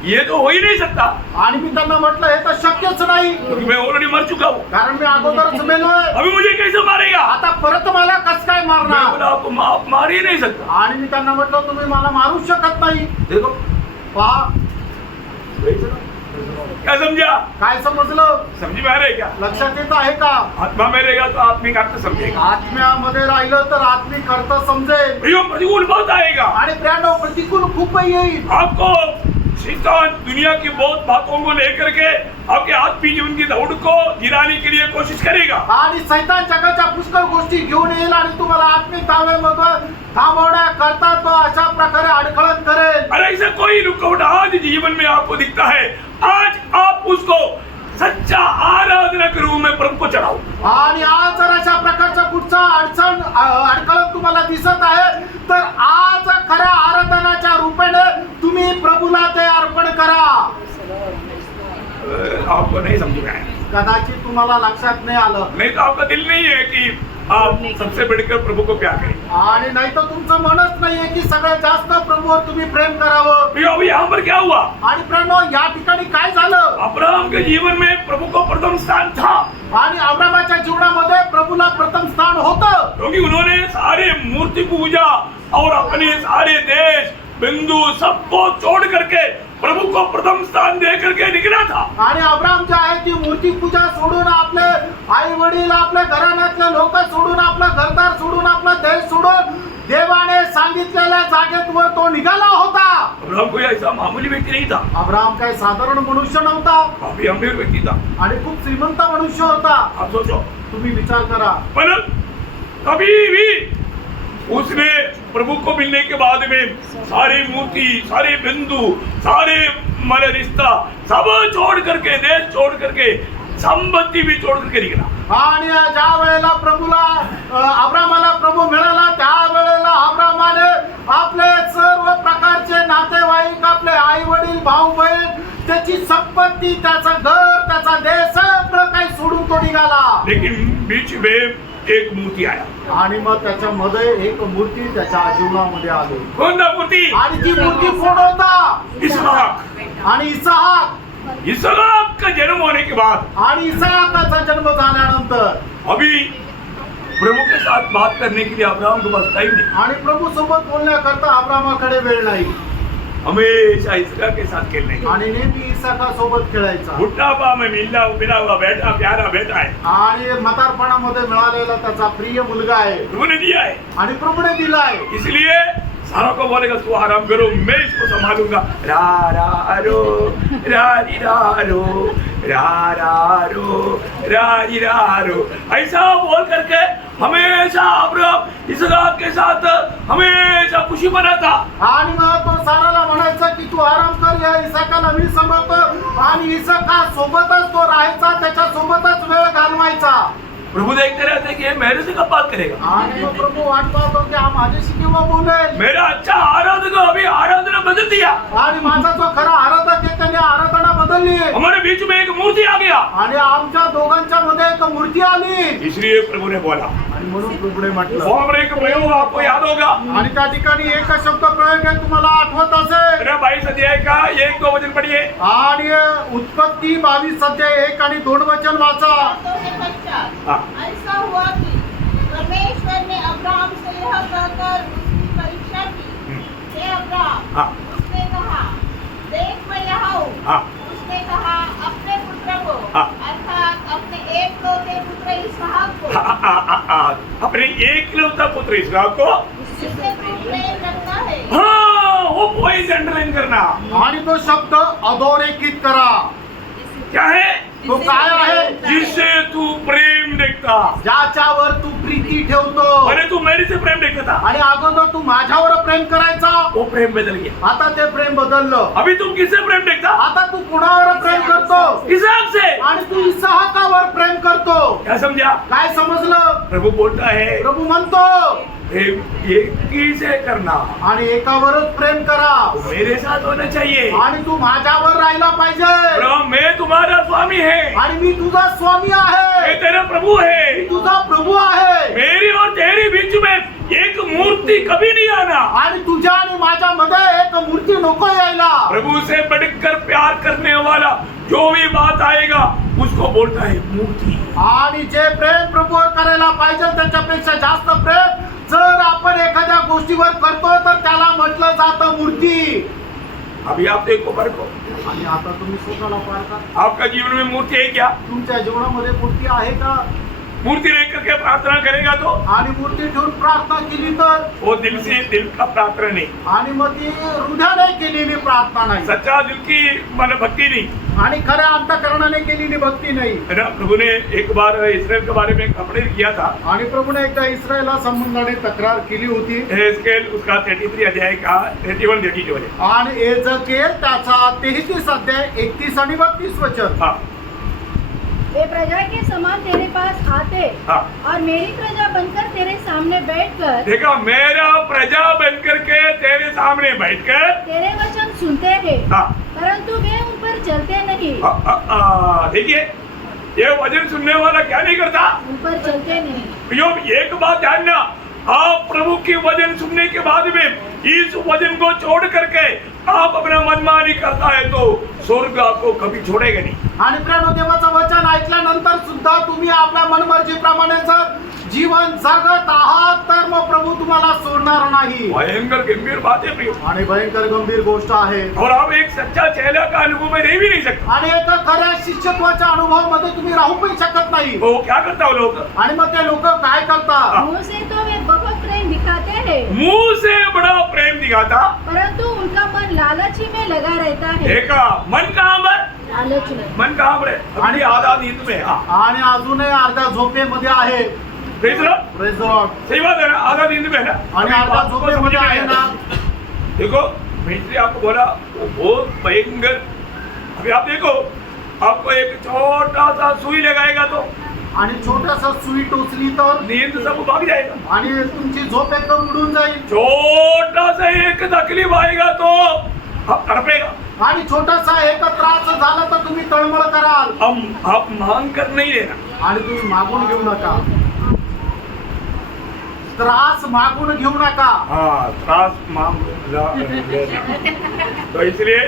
ये तो हो ही नहीं सकता, आणि मी त्यांना म्हटलं हे तर शक्यच नाही, क्योंकि मैं ऑलरेडी मर चुका हूँ। कारण मी अगोदरच मेलोय. अभी मुझे कैसे मारेगा? आता परत मला कस काय मैं मारणार? बोला आपको मार ही नहीं सकता। आणि मी त्यांना म्हटलं तुम्ही मला मारू शकत नाही. देखो पहा क्या समझा? काय समजलं? समझ में आ रहा है क्या? लक्षात येत आहे का? आत्मा में रहेगा तो आत्मिक अर्थ समझेगा। आत्म्यामध्ये राहिलं तर आत्मिक अर्थ समजेल. प्रियो, प्रतिकूल बहुत आएगा, आणि प्रियांनो, प्रतिकूल खूप येईल. आपको शैतान दुनिया की बहुत बातों को लेकर के आपके आत्मिक जीवन की दौड़ को गिराने के लिए कोशिश करेगा। आणि सैतान जगाच्या पुष्कळ गोष्टी घेऊन येईल आणि तुम्हाला आत्मिक दाव्यामध्ये थांबवण्याकरता तो अशा प्रकारे अडखळत करेल. अरे ऐसा कोई रुकावट आ जीवन में आपको दिखता है, आज आप उसको सच्चा आराधना के रूप में प्रभु को चढ़ाओ। आणि आज जर अशा प्रकारचा कुठचा अडखळत तुम्हाला दिसत आहे तर आज खऱ्या आराधनाच्या रूपाने तुम्ही प्रभूला ते अर्पण करा। आपको नहीं समझ में आया, कदाचित तुम्हाला लक्षात नाही आलं, नहीं तो आपका दिल नहीं है कि आप सबसे बढ़कर प्रभु को प्यार करें। आणि नाही तर तुमचं मनच नाहीये की सगळ्यात जास्त प्रभूवर तुम्ही प्रेम करावं। भैया अभी यहाँ पर क्या हुआ? आणि प्रेमो या ठिकाणी काय झालं? अब्राहम के जीवन में प्रभु को प्रथम स्थान था, आणि अब्रामाच्या जीवनामध्ये प्रभूला प्रथम स्थान होतं, क्योंकि उन्होंने सारे मूर्ति पूजा और अपने सारे देश बिंदु सबको छोड़ करके प्रभु को प्रथम स्थान दे करके निकला था। आणि अब्राम जे आहे ती मूर्ती पूजा सोडून, आपले आई वडील, आपल्या घराण्यातले लोक सोडून, आपला घरदार सोडून, आपला देश सोडून देवाने सांगितलेल्या जागेवर तो निघाला होता। अब्राहम कोई ऐसा मामूली व्यक्ति नहीं था, अब्राम काही साधारण मनुष्य नव्हता काफी अमीर व्यक्ति था। आणि खूप श्रीमंत मनुष्य होता। आप सोचो, तुम्ही विचार करा, पर कभी भी उसने प्रभु को मिलने के बाद में सारी मूर्ति, सारे बिंदु, सारे हमारे रिश्ता सब छोड़ करके, देश छोड़ करके, संपत्ति भी छोड़ करके निकला। आणि ज्या वेळेला प्रभूला अब्रामाला प्रभू मिळाला त्या वेळेला अब्रामाने आपले सर्व प्रकारचे नातेवाईक, आपले आई वडील, भाऊ बहीण, त्याची संपत्ती, त्याचं घर, त्याचा देश सगळं काही सोडून तो निघाला। लेकिन बीच में एक मूर्ति आया। आणि मग त्याच्यामध्ये एक मूर्ती त्याच्या जीवनामध्ये आली। कौन था मूर्ति? आणि ती मूर्ती कोण होता? इसहाक। आणि इसहाक। इसहाक का जन्म होने के बाद, आणि इसहाकाचा जन्म झाल्यानंतर अभी प्रभु के साथ बात करने के लिए अब्राहम के पास टाइम नहीं, आणि प्रभू सोबत बोलण्याकरता अब्रामाकडे वेळ नाही, हमेशा इसहाक के साथ खेलने का। आणि नेहमी इसहाका सोबत खेळायचा। बुढ़ापा में मिला हुआ बेटा, प्यारा बेटा है, आणि म्हातारपणामध्ये मिळालेला त्याचा प्रिय मुलगा आहे प्रभु ने दिया है। आणि प्रभूने दिलाय। इसलिए सारों को बोलेगा तू आराम करो, मैं इसको संभालूंगा। रा रा रो, रा री रा रो, रा रा रो, रा री रा रो, ऐसा बोल करके हमेशा अब्राहम इसहाक के साथ हमेशा खुशी मना था। आणि मग तो साराला म्हणायचा की तू आराम कर, या इसहाकाला मी सांभाळतो, आणि इसहाका सोबतच तो राहायचा, त्याच्या सोबतच वेळ घालवायचा। प्रभु देखते रहते कि ये मेरे से कब बात करेगा, आणि मग प्रभू वाट पाहतो की हा माझ्याशी केव्हा बोलेल। मेरा अच्छा आराधक अभी आराधना बदल दिया, आणि माझा जो खरा आराधक आहे त्याने आराधना बदलली, हमारे बीच में एक मूर्ति आ गया। आणि आमच्या दोघांच्या मध्ये एक मूर्ती आली। इसलिए प्रभु ने बोला, आणि म्हणून प्रभूने म्हटलं, और एक प्रयोग आपको याद होगा, आणि त्या ठिकाणी एक शब्द प्रयोग आहे, तुम्हाला आठवत असेल। 22 अध्याय का 1-2 वचन पढ़िए। आणि उत्पत्ती 22 अध्याय 1 आणि 2 वचन वाचा। बातों के पश्चात हाँ। ऐसा हुआ कि परमेश्वर ने अब्राहम से यह कहकर उसकी परीक्षा की, हे अब्राहम, हाँ। उसने कहा, देख मैं यहाँ हूँ। हाँ। उसने कहा, अपने पुत्र को, हाँ। अर्थात अपने एकलौते पुत्र इसहाक को, अपने एकलौता पुत्र इसहाक को, जिससे तू प्रेम रखता है। हाँ, वो पॉइंट अंडरलाइन करना। आणि तो शब्द अधोरेखित करा। क्या है? तो काय आहे? जिससे तू प्रेम देखता, ज्याच्यावर तू प्रीती ठेवतो। अरे तू मेरे से प्रेम देखता था, आणि अगोदर तू माझ्यावर प्रेम करायचा, वो प्रेम बदल गया। आता ते प्रेम बदललं। अभी तुम किससे प्रेम देखता? आता तू कुणावर प्रेम करतो? इसहाक से। आणि तू इसहाकावर प्रेम करतो। क्या समझा? काय समजलं? प्रभु बोलता है प्रभू म्हणतो प्रेम एक ही से करना, आणि एकावरच प्रेम करा, वो मेरे साथ होना चाहिए। आणि तू माझ्यावर राहिला पाहिजे, प्रभु मैं तुम्हारा स्वामी है, आणि मी तुझा स्वामी आहे, मैं तेरा प्रभु है, मी तुझा प्रभू आहे। मेरी और तेरी बीच में एक मूर्ति कभी नहीं आना। आणि तुझ्या आणि माझ्या मध्ये एक मूर्ती नको यायला। प्रभु से बढ़कर प्यार करने वाला जो भी बात आएगा उसको बोलता है मूर्ति। आणि जे प्रेम प्रभूवर करायला पाहिजे त्याच्यापेक्षा जास्त प्रेम जर आपण एखाद्या गोष्टीवर करतो तर त्याला म्हटलं जातं मूर्ती। अभी आप देखो परखो, आणि आता तुम्ही स्वतःला पाहता, आपका जीवन में मूर्ति है क्या? तुमच्या जीवनामध्ये मूर्ती आहे का? मूर्ति लेकर के प्रार्थना करेगा तो आणि मूर्ती ठेवून प्रार्थना केली तर वो दिल से दिल का प्रार्थना नहीं, आणि मग ती हृदयाने केलेली प्रार्थना नाही सच्चा दिल की मन भक्ति नहीं आणि खऱ्या अंतःकरणाने केलेली भक्ती नाही. है ना. प्रभु ने एक बार इसराइल के बारे में कंप्लेन किया था. आणि प्रभूने एकदा इस्रायला संबंधाने तक्रार केली होती एहेजकेल उसका 33 अध्याय का 31-32 है. आणि एजकेल त्याचा 33 अध्याय 31 आणि 32 वचन. हाँ वे प्रजा के समान तेरे पास आते हाँ. और मेरी प्रजा बनकर तेरे सामने बैठकर देखा, मेरा प्रजा बनकर के तेरे सामने बैठकर तेरे वचन सुनते हैं, हाँ परंतु वे उन पर चलते नहीं. देखिए, ये वचन सुनने वाला क्या नहीं करता. उन पर चलते नहीं. यो एक बात जानना, आप प्रभु की वचन सुनने के बाद में इस वचन को छोड़ करके आप अपना मनमानी करता है तो स्वर्ग आपको कभी छोड़ेगा नहीं. आणि प्रेम देवाचं वचन ऐकल्यानंतर सुद्धा तुम्ही आपल्या मनमर्जीप्रमाणे जर जीवन जगत आहात तर मग प्रभू तुम्हाला सोडणार नाही. भयंकर गंभीर बात है प्रियो. आणि भयंकर गंभीर गोष्ट आहे. और आप एक सच्चा चेला का अनुभव में रह भी नहीं सकते. आणि एका खऱ्या शिष्यत्वाच्या अनुभवामध्ये तुम्ही राहू पण शकत नाही. वो क्या करता वो लोग, आणि मग ते लोक काय करतात. मुंह से तो वे बहुत प्रेम दिखाते हैं, मुंह से बड़ा प्रेम दिखाता, परंतु उनका मन लालची में लगा रहता है. देखा मन कहाँ पर, लालच में. मन कहाँ पर है. अभी आधा नींद में. हाँ आणि अजूनही अर्ध्या झोपेमध्ये आहे. Praise low. Praise the Lord. सही बात है ना, आधा नींद में है ना. आणि अभी अर्ध्या बात को समझ झोपेमध्ये में आहे नहीं ना. आता. देखो मिस्त्री आपको बोला वो बहुत भयंकर. अभी आप देखो, आपको एक छोटा सा सुई लगाएगा तो आणि छोटासा सुई टोचली तर नींद सब भाग जाएगा. आणि तुमची झोप एकदम उडून जाईल. छोटा सा एक तकलीफ आएगा तो आप तड़पेगा. आणि छोटासा एक त्रास झाला तर तुम्ही तळमळ कराल. आप मांग कर नहीं लेना. आणि तुम्ही मागून घेऊ नका. त्रास मागून घेऊ नका. हाँ त्रास मांग लेना. तो इसलिए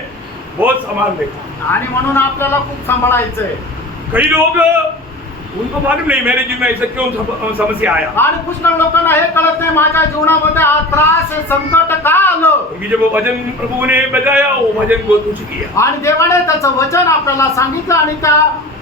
बहुत संभाल लेगा. आणि म्हणून आपल्याला खूप सांभाळायचंय. कई लोग उनको मालूम नहीं मेरे जीवन में ऐसा क्यों समस्या आया. आणि कुछ लोकांना हे कळत नाही माझ्या जीवनामध्ये हा त्रास हे संकट का आलं. क्योंकि जब वो वचन प्रभु ने बताया वो वचन को तुच्छ किया. आणि देवाने त्याचं वचन आपल्याला सांगितलं आणि त्या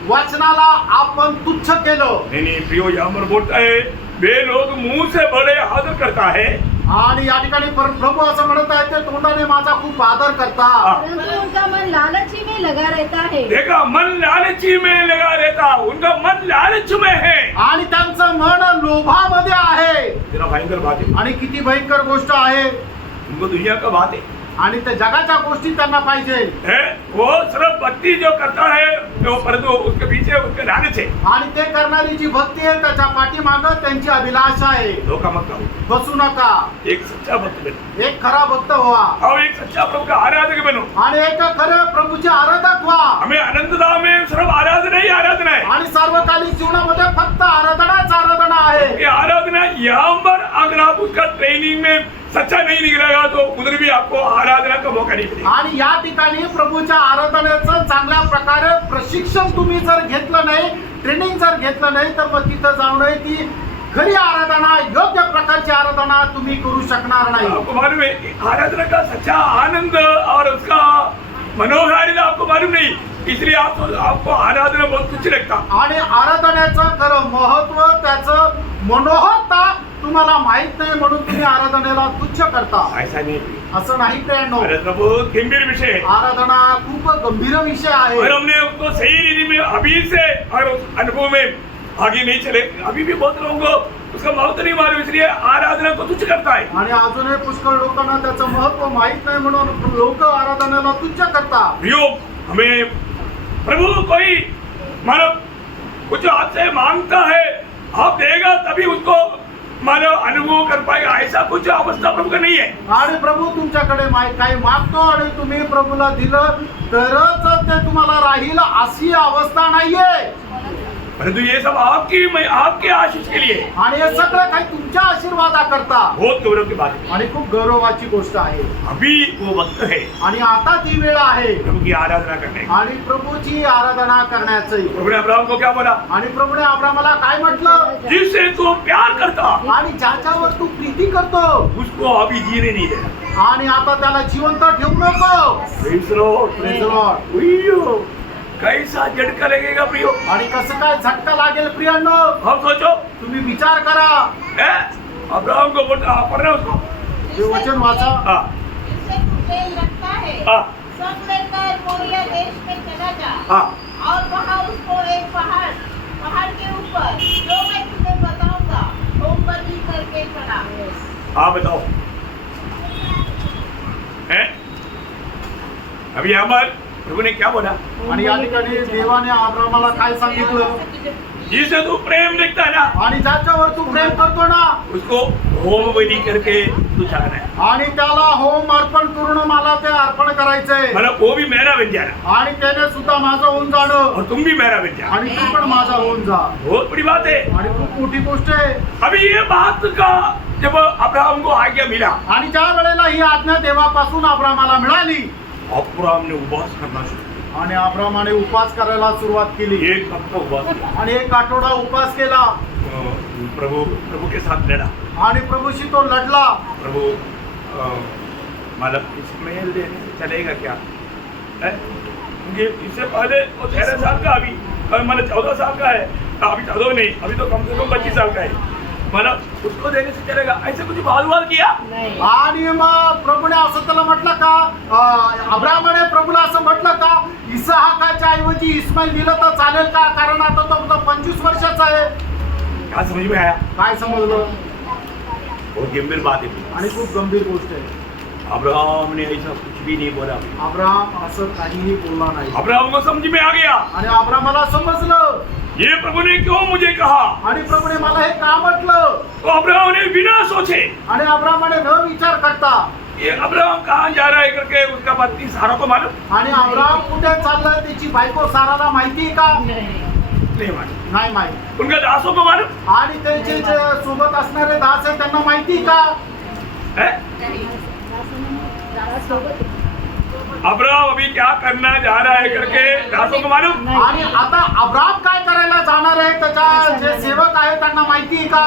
वचनाला आपण तुच्छ केलं. नहीं प्रियो, यहाँ पर बोलता है वे लोग मुंह से बड़े आदर करता है. आणि या ठिकाणी प्रभू असं म्हणत आहे ते तोंडाने माझा खूप आदर करता. परंतु उनका मन लालची में लगा रहता है. देखा, मन लालची में लगा रहता, उनका मन लालच में है. आणि त्यांचं मन लोभामध्ये आहे. इतना भयंकर बात है. आणि किती भयंकर गोष्ट आहे. उनको दुनिया का बात है. आणि त्या जगाच्या गोष्टी त्यांना पाहिजे. है वो सिर्फ भक्ति जो करता है तो परंतु उसके पीछे उसके लालच है. आणि ते करणारी जी भक्ती आहे त्याच्या पाठीमागं त्यांची अभिलाषा आहे. धोखा मत खाओ. बसू नका. एक सच्चा भक्त बनो. एक खरा भक्त व्हा. और एक सच्चा प्रभु का आराधक बनो. आणि एक खरं प्रभूचे आराधक व्हा. हमें अनंतता में सिर्फ आराधना ही आराधना है. आणि सार्वकालिक जीवनामध्ये फक्त आराधनाच आराधना आहे. ये आराधना यहाँ पर अगर आप उसका ट्रेनिंग में सच्चा नहीं निकलेगा तो उधर भी आपको आराधना का मौका नहीं मिलेगा. आणि या ठिकाणी प्रभूच्या आराधनेचं चांगल्या प्रकारे प्रशिक्षण तुम्ही जर घेतलं नाही, ट्रेनिंग जर घेतलं नाही तर मग तिथं जाऊन ती खरी आराधना, योग्य प्रकारची आराधना तुम्ही करू शकणार नाही. आपको मालूम है आराधना का सच्चा आनंद और उसका मनोहारिता आपको मालूम नहीं, इसलिए आपको आराधना बहुत तुच्छ लगता. आणि आराधनेचं खरं महत्व, त्याचं मनोहरता तुम्हाला माहित नाही म्हणून तुम्ही आराधनेला तुच्छ करता. ऐसा नहीं. असं नाही प्रियांनो. आराधना बहुत गंभीर विषय है. आराधना खूप गंभीर विषय और आहे. हमने उसको सही रीति में अभी से और उस अनुभव में आगे नहीं चले. अभी भी बहुत लोगों को उसका महत्व नहीं मालूम, इसलिए आराधना को तुच्छ करता है. आणि अजूनही पुष्कळ लोकांना त्याचं महत्व माहित नाही म्हणून लोक आराधनेला तुच्छ करतात. योग हमें प्रभु कोई मानो कुछ आपसे मांगता है, आप देगा तभी उसको मानो अनुभव कर पाएगा, ऐसा कुछ अवस्था प्रभु का नहीं है. आणि प्रभू तुमच्याकडे काही मागतो आणि तुम्ही प्रभूला दिलं तरच ते तुम्हाला राहील अशी अवस्था नाहीये. परंतु ये सब आपके आशीष के लिए. आणि हे सगळं काही तुमच्या आशीर्वादाकरता. बहुत गौरव की बात है. आणि खूप गौरवाची गोष्ट आहे. अभी वो वक्त है आणि आता ती वेळ आहे प्रभु की आराधना करने की. आणि प्रभूची आराधना करण्याची. प्रभु ने अब्राहम को क्या बोला. आणि प्रभूने अब्राहमाला काय म्हटलं. जिससे तू प्यार करता आणि ज्याच्यावर तू प्रीती करतो उसको अभी जीने नहीं देना. आणि आता त्याला जिवंत ठेवू नको. Praise the Lord. Praise the Lord. उइयो. कैसा झटका लगेगा प्रियो? आणि कसं काय झटका लागेल प्रियांनो? हम सोचो तुम्ही विचार करा. अब्राहम को बोलता पढ़ना उसको। हे वचन वाचा. हाँ इससे तू प्रेम रखता है, हाँ सब लेकर मोरिया देश में चला जा हाँ और वहाँ उसको एक पहाड़ के ऊपर जो मैं तुझे बताऊंगा होम बलि करके चढ़ा. हाँ बताओ हैं? अभी यहाँ पर प्रभु ने क्या बोला? आणि या ठिकाणी देवाने अब्रामाला काय सांगितलं? जिसे तू प्रेम दिखता है ना आणि ज्याच्यावर तू प्रेम करतो ना उसको होम बलि करके तू चढ़ाना है। आणि त्याला होम अर्पण करून मला ते अर्पण करायचंय. मतलब वो भी मेरा बन जाना आणि त्याने सुद्धा माझं होऊन जाणं. और तुम भी मेरा बन जाना। आणि तू पण माझा होऊन जा. बहुत बड़ी बात है। आणि खूप मोठी गोष्ट आहे. अभी ये बात का जब अब्राहम को आज्ञा मिला, आणि ज्या वेळेला ही आज्ञा देवापासून अब्रामाला मिळाली अब्राहम ने उपवास करना शुरू आणि अब्रामाने उपवास करायला सुरुवात केली. किया। एक हफ्ता उपवास किया। आणि एक आठवडा उपवास केला प्रभु के साथ लड़ा। आणि प्रभूशी तो लढला. प्रभु मतलब इसमें देने से चलेगा क्या है? क्योंकि इससे पहले वो 13 साल का अभी मतलब 14 साल का है, अभी 14 नहीं, अभी तो कम से कम 25 साल का है। मतलब उसको देने से चलेगा? ऐसे कुछ भाव किया नाही. आणि मग प्रभूने असं त्याला म्हटलं का, अब्रामाने प्रभूला असं म्हटलं का, इसहाकाच्या ऐवजी इस्माईल दिलं तर चालेल का? कारण आता तो 25 वर्षाचा आहे. क्या समझ में आया? काय समजलं? बहुत गंभीर बात है। आणि खूप गंभीर गोष्ट आहे. अब्राहम ने ऐसा कुछ भी नहीं बोला। अब्राम असं काहीही बोलला नाही. अब्राहम को समझ में आ गया आणि अब्रामाला समजलं. ये प्रभु ने क्यों मुझे कहा। आणि प्रभूने मला हे का म्हटलं. तो अब्राहम ने बिना सोचे, आणि अब्रामाने न विचार करता, ये अब्राहम कहाँ जा रहा है करके उसका पत्नी सारा को मालूम आणि अब्राम कुठे चाललाय त्याची बायको साराला माहिती का? नहीं मालूम। नाही माहिती. उनका दासों को मालूम आणि त्याचे जे सोबत असणारे दास आहेत त्यांना माहिती का? है? सोबत अब्राहम अभी क्या करना जा रहा है करके दासों को मालूम। आणि आता अब्राम काय करायला जाणार आहे त्याच्या जे सेवक आहेत त्यांना माहिती का?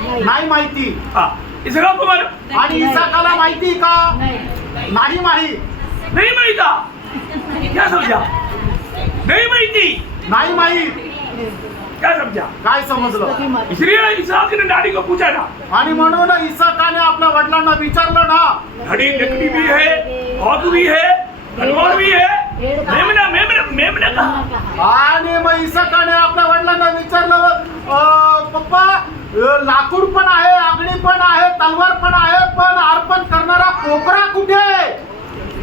नाही माहिती. हाँ इसराइल को मालूम आणि इसाकाला माहिती का? नाही. नाही माहित. नहीं माहिता। क्या समझा? नहीं माहिती। नाही माहित. क्या समझा? काय समजलं? इसलिए इसहाक ने डैडी को पूछा ना, आणि म्हणून इसाकाने आपल्या वडिलांना विचारलं ना. घड़ी लकड़ी भी है, औद भी है, तलवार भी है, मेमना मेमना मेमना कहा। आणि मग इसाकाने आपल्या वडिलांना विचारलं, पप्पा लाकूड पण आहे, अग्नी पण आहे, तलवार पण आहे, पण अर्पण करणारा कोकरा कुठे?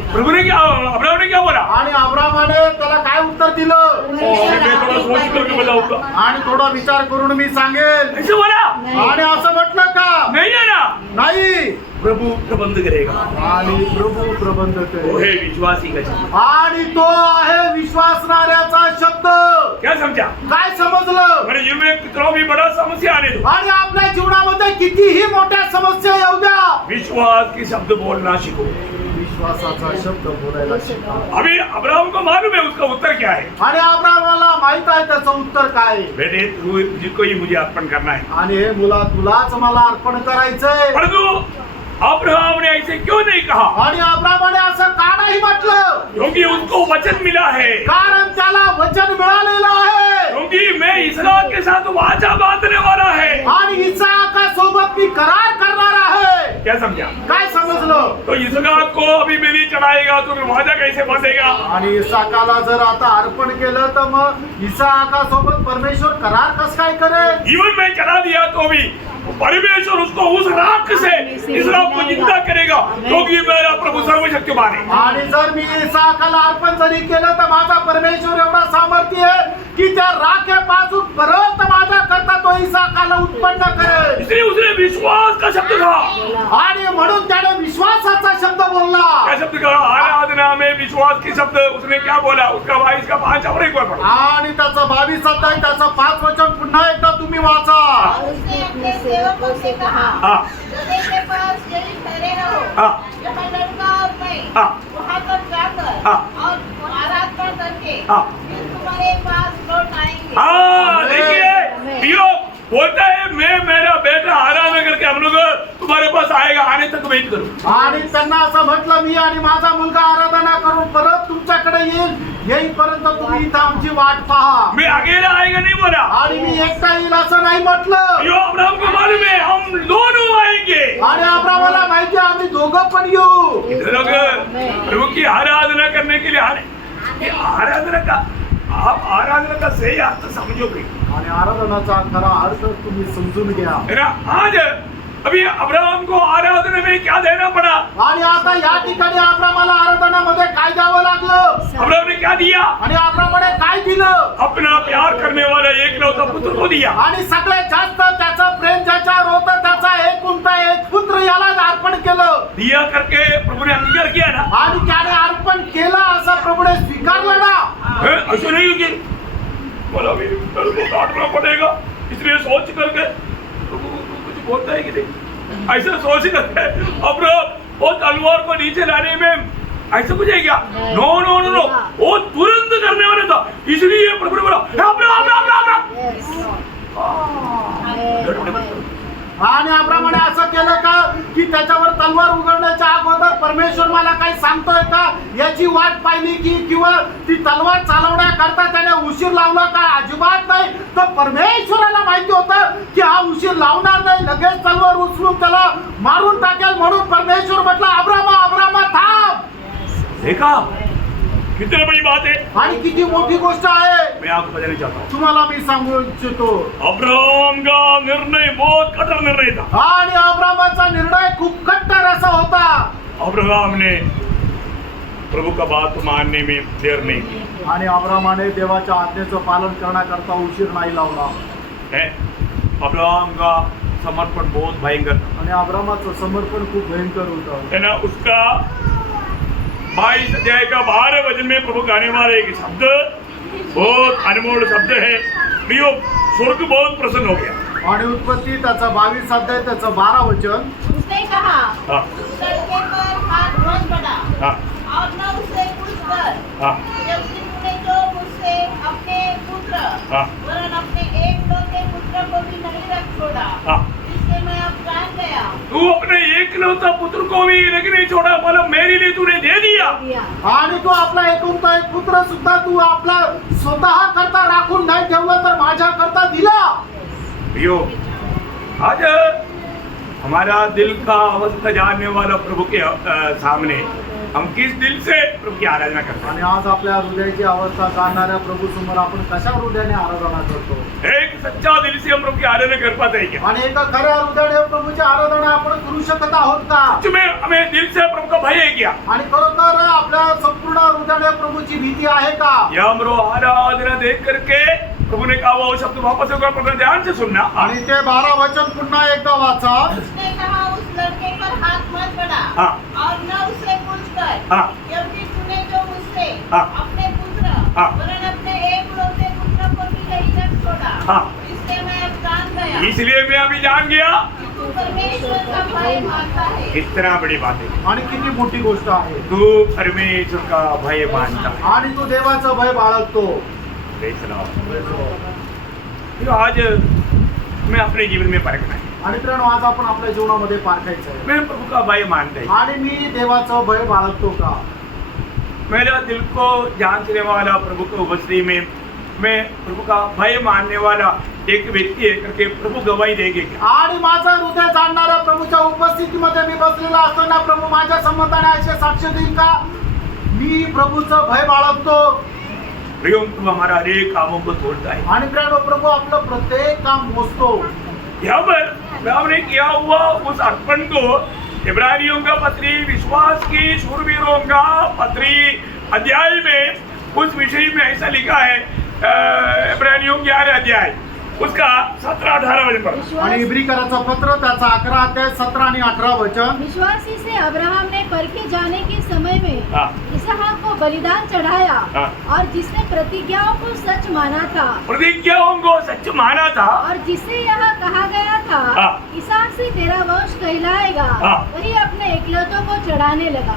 प्रभु ने क्या, अब्राहम ने क्या बोला? आणि अब्रामाने त्याला काय उत्तर दिलं? मैं थोड़ा सोच करके बताऊंगा। आणि थोडा विचार करून मी सांगेल. ऐसे बोला? आणि असं म्हटलं का? नहीं है ना, नाही. प्रभु प्रबंध करेगा। आणि प्रभू प्रबंध वो करेल. है विश्वासी का शब्द। आणि तो आहे विश्वासणाऱ्याचा शब्द. क्या समझा? काय समजलं? मेरे जीवन में कितना भी बड़ा समस्या आने दो, आणि आपल्या जीवनामध्ये कितीही मोठ्या समस्या येऊ द्या, विश्वास के शब्द बोलना सीखो। विश्वासाचा शब्द बोलायला शिका. अभी अब्राहम को मालूम है उसका उत्तर क्या है। आणि अब्रामाला माहित आहे त्याचं उत्तर काय आहे. बेटे तू जिसको ही मुझे अर्पण करना है। आणि हे मुला तुलाच मला अर्पण करायचंय. परंतु अब्राहम ने ऐसे क्यों नहीं कहा? आणि अब्रामाने असं का नाही म्हटलं? क्योंकि उसको वचन मिला है, कारण त्याला वचन मिळालेलं आहे. क्योंकि मैं इसराइल के साथ वाचा बांधने वाला है। आणि इसाका सोबत मी करार करणार आहे. क्या समझा? काय समजलं? तो इसराइल को अभी बलि चढ़ाएगा तो फिर वाचा कैसे बांधेगा? आणि इसाकाला जर आता अर्पण केलं तर मग इसाका सोबत परमेश्वर करार कस काय करेल? जीवन में चढ़ा दिया तो भी परमेश्वर उसको उस राख से इसराइल को जिंदा करेगा, क्योंकि मेरा प्रभु सर्वशक्तिमान है। आणि जर मी इसाकाला अर्पण जरी केलं तर माझा परमेश्वर एवढा सामर्थ्य आहे की त्या राखेपासून परत माझ्या करता तो इसाकाला उत्पन्न करेल. इसलिए उसने विश्वास का शब्द कहा। आणि म्हणून त्याने विश्वासाचा शब्द बोलला. क्या शब्द कहा? आराधना में विश्वास के शब्द। उसने क्या बोला? उसका 22 का 5 और एक बार पढ़ो। आणि त्याचं 22 अध्याय त्याचं 5 वचन पुन्हा एकदा तुम्ही वाचा. उसने अपने सेवकों से कहा, हाँ गदहे के पास यहीं ठहरे रहो, हाँ जहाँ लड़का और मैं हाँ वहाँ तक जाकर हाँ और आराधना करके हाँ फिर तुम्हारे पास लौट आएंगे. हाँ देखिए पियो बोलता है मैं मेरा बेटा आराधना करके हम लोग तुम्हारे पास आएगा, आने तक वेट करो। आणि त्यांना असं म्हटलं, मी आणि माझा मुलगा आराधना करून परत तुमच्याकडे येईल येईपर्यंत तुम्ही इथं आमची वाट पहा. मैं अकेला आएगा नहीं बोला. आणि मी एकटा येईल असं नाही म्हटलं. यो अब्राहम को मालूम है हम दोनों आएंगे. आणि अब्रामाला माहिती आहे, आम्ही दोघं पण येऊ. लोग प्रभु की आराधना करने के लिए ये आराधना का आप आराधना का सही अर्थ समझोगे. आणि आराधनाचा खरा अर्थ तुम्ही समजून घ्या. है ना. आज अभी अब्राहम को आराधना में क्या देना पड़ा. आणि आता या ठिकाणी अब्रामाला आराधनामध्ये काय द्यावं लागलं. अब्राहम ने क्या दिया. आणि अब्रामाने काय दिलं. अपना प्यार करने वाला एकलौता पुत्र को दिया. आणि सगळ्यात जास्त त्याचं प्रेम ज्याच्यावर होतं त्याचा एक पुत्र याला अर्पण केलं. दिया करके प्रभु ने अंगीकार किया ना. आणि त्याने अर्पण केलं असं प्रभूने स्वीकारलं ना. ऐसा नहीं कि बोला भी पुत्र को काटना पड़ेगा इसलिए सोच करके प्रभु कुछ बोलता है कि नहीं. ऐसा सोच करके अब्राहम वो तलवार को नीचे लाने में ऐसा कुछ है क्या. नो नो नो नो वो तुरंत करने वाला था इसलिए प्रभु ने बोला अब्राहम आणि अब्रामाने असं केलं का की त्याच्यावर तलवार उघडण्याच्या अगोदर परमेश्वर मला काही सांगतोय का याची वाट पाहिली की किंवा ती तलवार चालवण्याकरता त्याने उशीर लावला का. अजिबात नाही. तर परमेश्वराला माहिती होतं की हा उशीर लावणार नाही, लगेच तलवार उचलून त्याला मारून टाकेल. म्हणून परमेश्वर म्हटलं अब्रामा थांब. देखा कितनी बड़ी बात है. आणि किती मोठी गोष्ट आहे मैं आपको बताना चाहता हूँ. तुम्हाला मी सांगू इच्छितो. अब्राहम का निर्णय बहुत कठोर निर्णय था. आणि अब्रामाचा निर्णय खूप कट्टर असा होता. अब्राहम ने प्रभु का बात मानने में देर नहीं की आणि अब्रामाने देवाच्या आज्ञेचं पालन करण्याकरता उशीर नाही लावला. है. अब्राहम का समर्पण बहुत भयंकर था. आणि अब्रामाचं समर्पण खूप भयंकर होतं. है ना. उसका 22 अध्याय का 12 वचन में प्रभु गाने वाले एक शब्द बहुत अनमोल शब्द है. प्रियो स्वर्ग बहुत प्रसन्न हो गया. आणि उत्पत्ती त्याचा 22 अध्याय त्याचं 12 वचन. उसने कहा हाँ. उस लड़के पर हाथ मत बढ़ा हाँ. और न उसे कुछ कर. हाँ. जबकि तूने जो मुझसे अपने पुत्र हाँ. वरन अपने एकलौते पुत्र को भी नहीं रख छोड़ा. हाँ. इससे मैं अब जान गया. तू अपने एकलौता पुत्र को भी नहीं छोड़ा मतलब मेरे लिए तूने दे दिया. आणि तो आपला एकुलता एक पुत्र सुद्धा तू आपला स्वतः करता राखून नाही ठेवला तर माझ्या करता दिला. प्रियो आज हमारा दिल का अवस्था जानने वाला प्रभु के सामने हम किस दिल से प्रभु की आराधना करते आणि आज आपल्या हृदयाची अवस्था जाणणाऱ्या प्रभू समोर आपण कशा हृदयाने आराधना करतो. हैं. एक सच्चा दिल से हम प्रभु की आराधना कर पाते हैं क्या. आणि एका खऱ्या हृदयाने प्रभूची आराधना आपण करू शकत आहोत का. सच में हमें दिल से प्रभु का भय है क्या. आणि खरोखर आपल्या संपूर्ण हृदयाने प्रभूची भीती आहे का. या हमरो आराधना देख करके प्रभु ने कहा वो शब्द वापस होकर अपना ध्यान से सुनना. आणि ते 12 वचन पुन्हा एकदा वाचा. उसने कहा उस लड़के पर हाथ मत बढ़ा हाँ. और न उसे कुछ कर. हाँ. जबकि तूने जो मुझसे हाँ. अपने पुत्र हाँ. वरन अपने एकलौते पुत्र को भी नहीं रख छोड़ा. हाँ. इससे मैं अब जान गया इसलिए मैं अभी जान गया कि तू परमेश्वर का भय मानता है. कितना बड़ी बात है. आणि किती मोठी गोष्ट आहे. तू परमेश्वर का भय मानता है. आणि तू देवाचं भय बाळगतो. Praise the Lord. तो आज मैं अपने जीवन में परखना है. आणि मित्रांनो आज आपण आपल्या जीवनामध्ये पारखायचं आहे. मैं प्रभु का भय मानता है. आणि मी देवाचं भय बाळगतो का. मेरा दिल को जांचने वाला प्रभु की उपस्थिति में मैं प्रभु का भय मानने वाला एक व्यक्ति है करके प्रभु गवाही देंगे क्या. आणि माझं हृदय जाणणाऱ्या प्रभूच्या उपस्थितीमध्ये मी बसलेला असताना प्रभू माझ्या संबंधाने असे साक्ष देईल का मी प्रभूचं भय बाळगतो. प्रियो प्रभु हमारा हर एक कामों को तोड़ता है. आणि मित्रांनो प्रभू आपलं प्रत्येक काम मोजतो. यहाँ पर अब्राहम ने किया हुआ उस अर्पण को इब्रानियों का पत्री विश्वास की शूरवीरों का पत्री अध्याय में उस विषय में ऐसा लिखा है. इब्रानियों 11 अध्याय उसका 17-18 वचन पर. आणि इब्रिकराचं पत्र त्याचा 11 अध्याय 17 आणि 18 वचन. विश्वासी से अब्राहम ने परखे जाने के समय में हाँ. इसहाक को बलिदान चढ़ाया. हाँ. और जिसने प्रतिज्ञाओं को सच माना था प्रतिज्ञाओं को सच माना था और जिसे यहाँ कहा गया था हाँ. इसहाक से तेरा वंश कहलाएगा, हाँ. वही अपने एकलौतों को चढ़ाने लगा.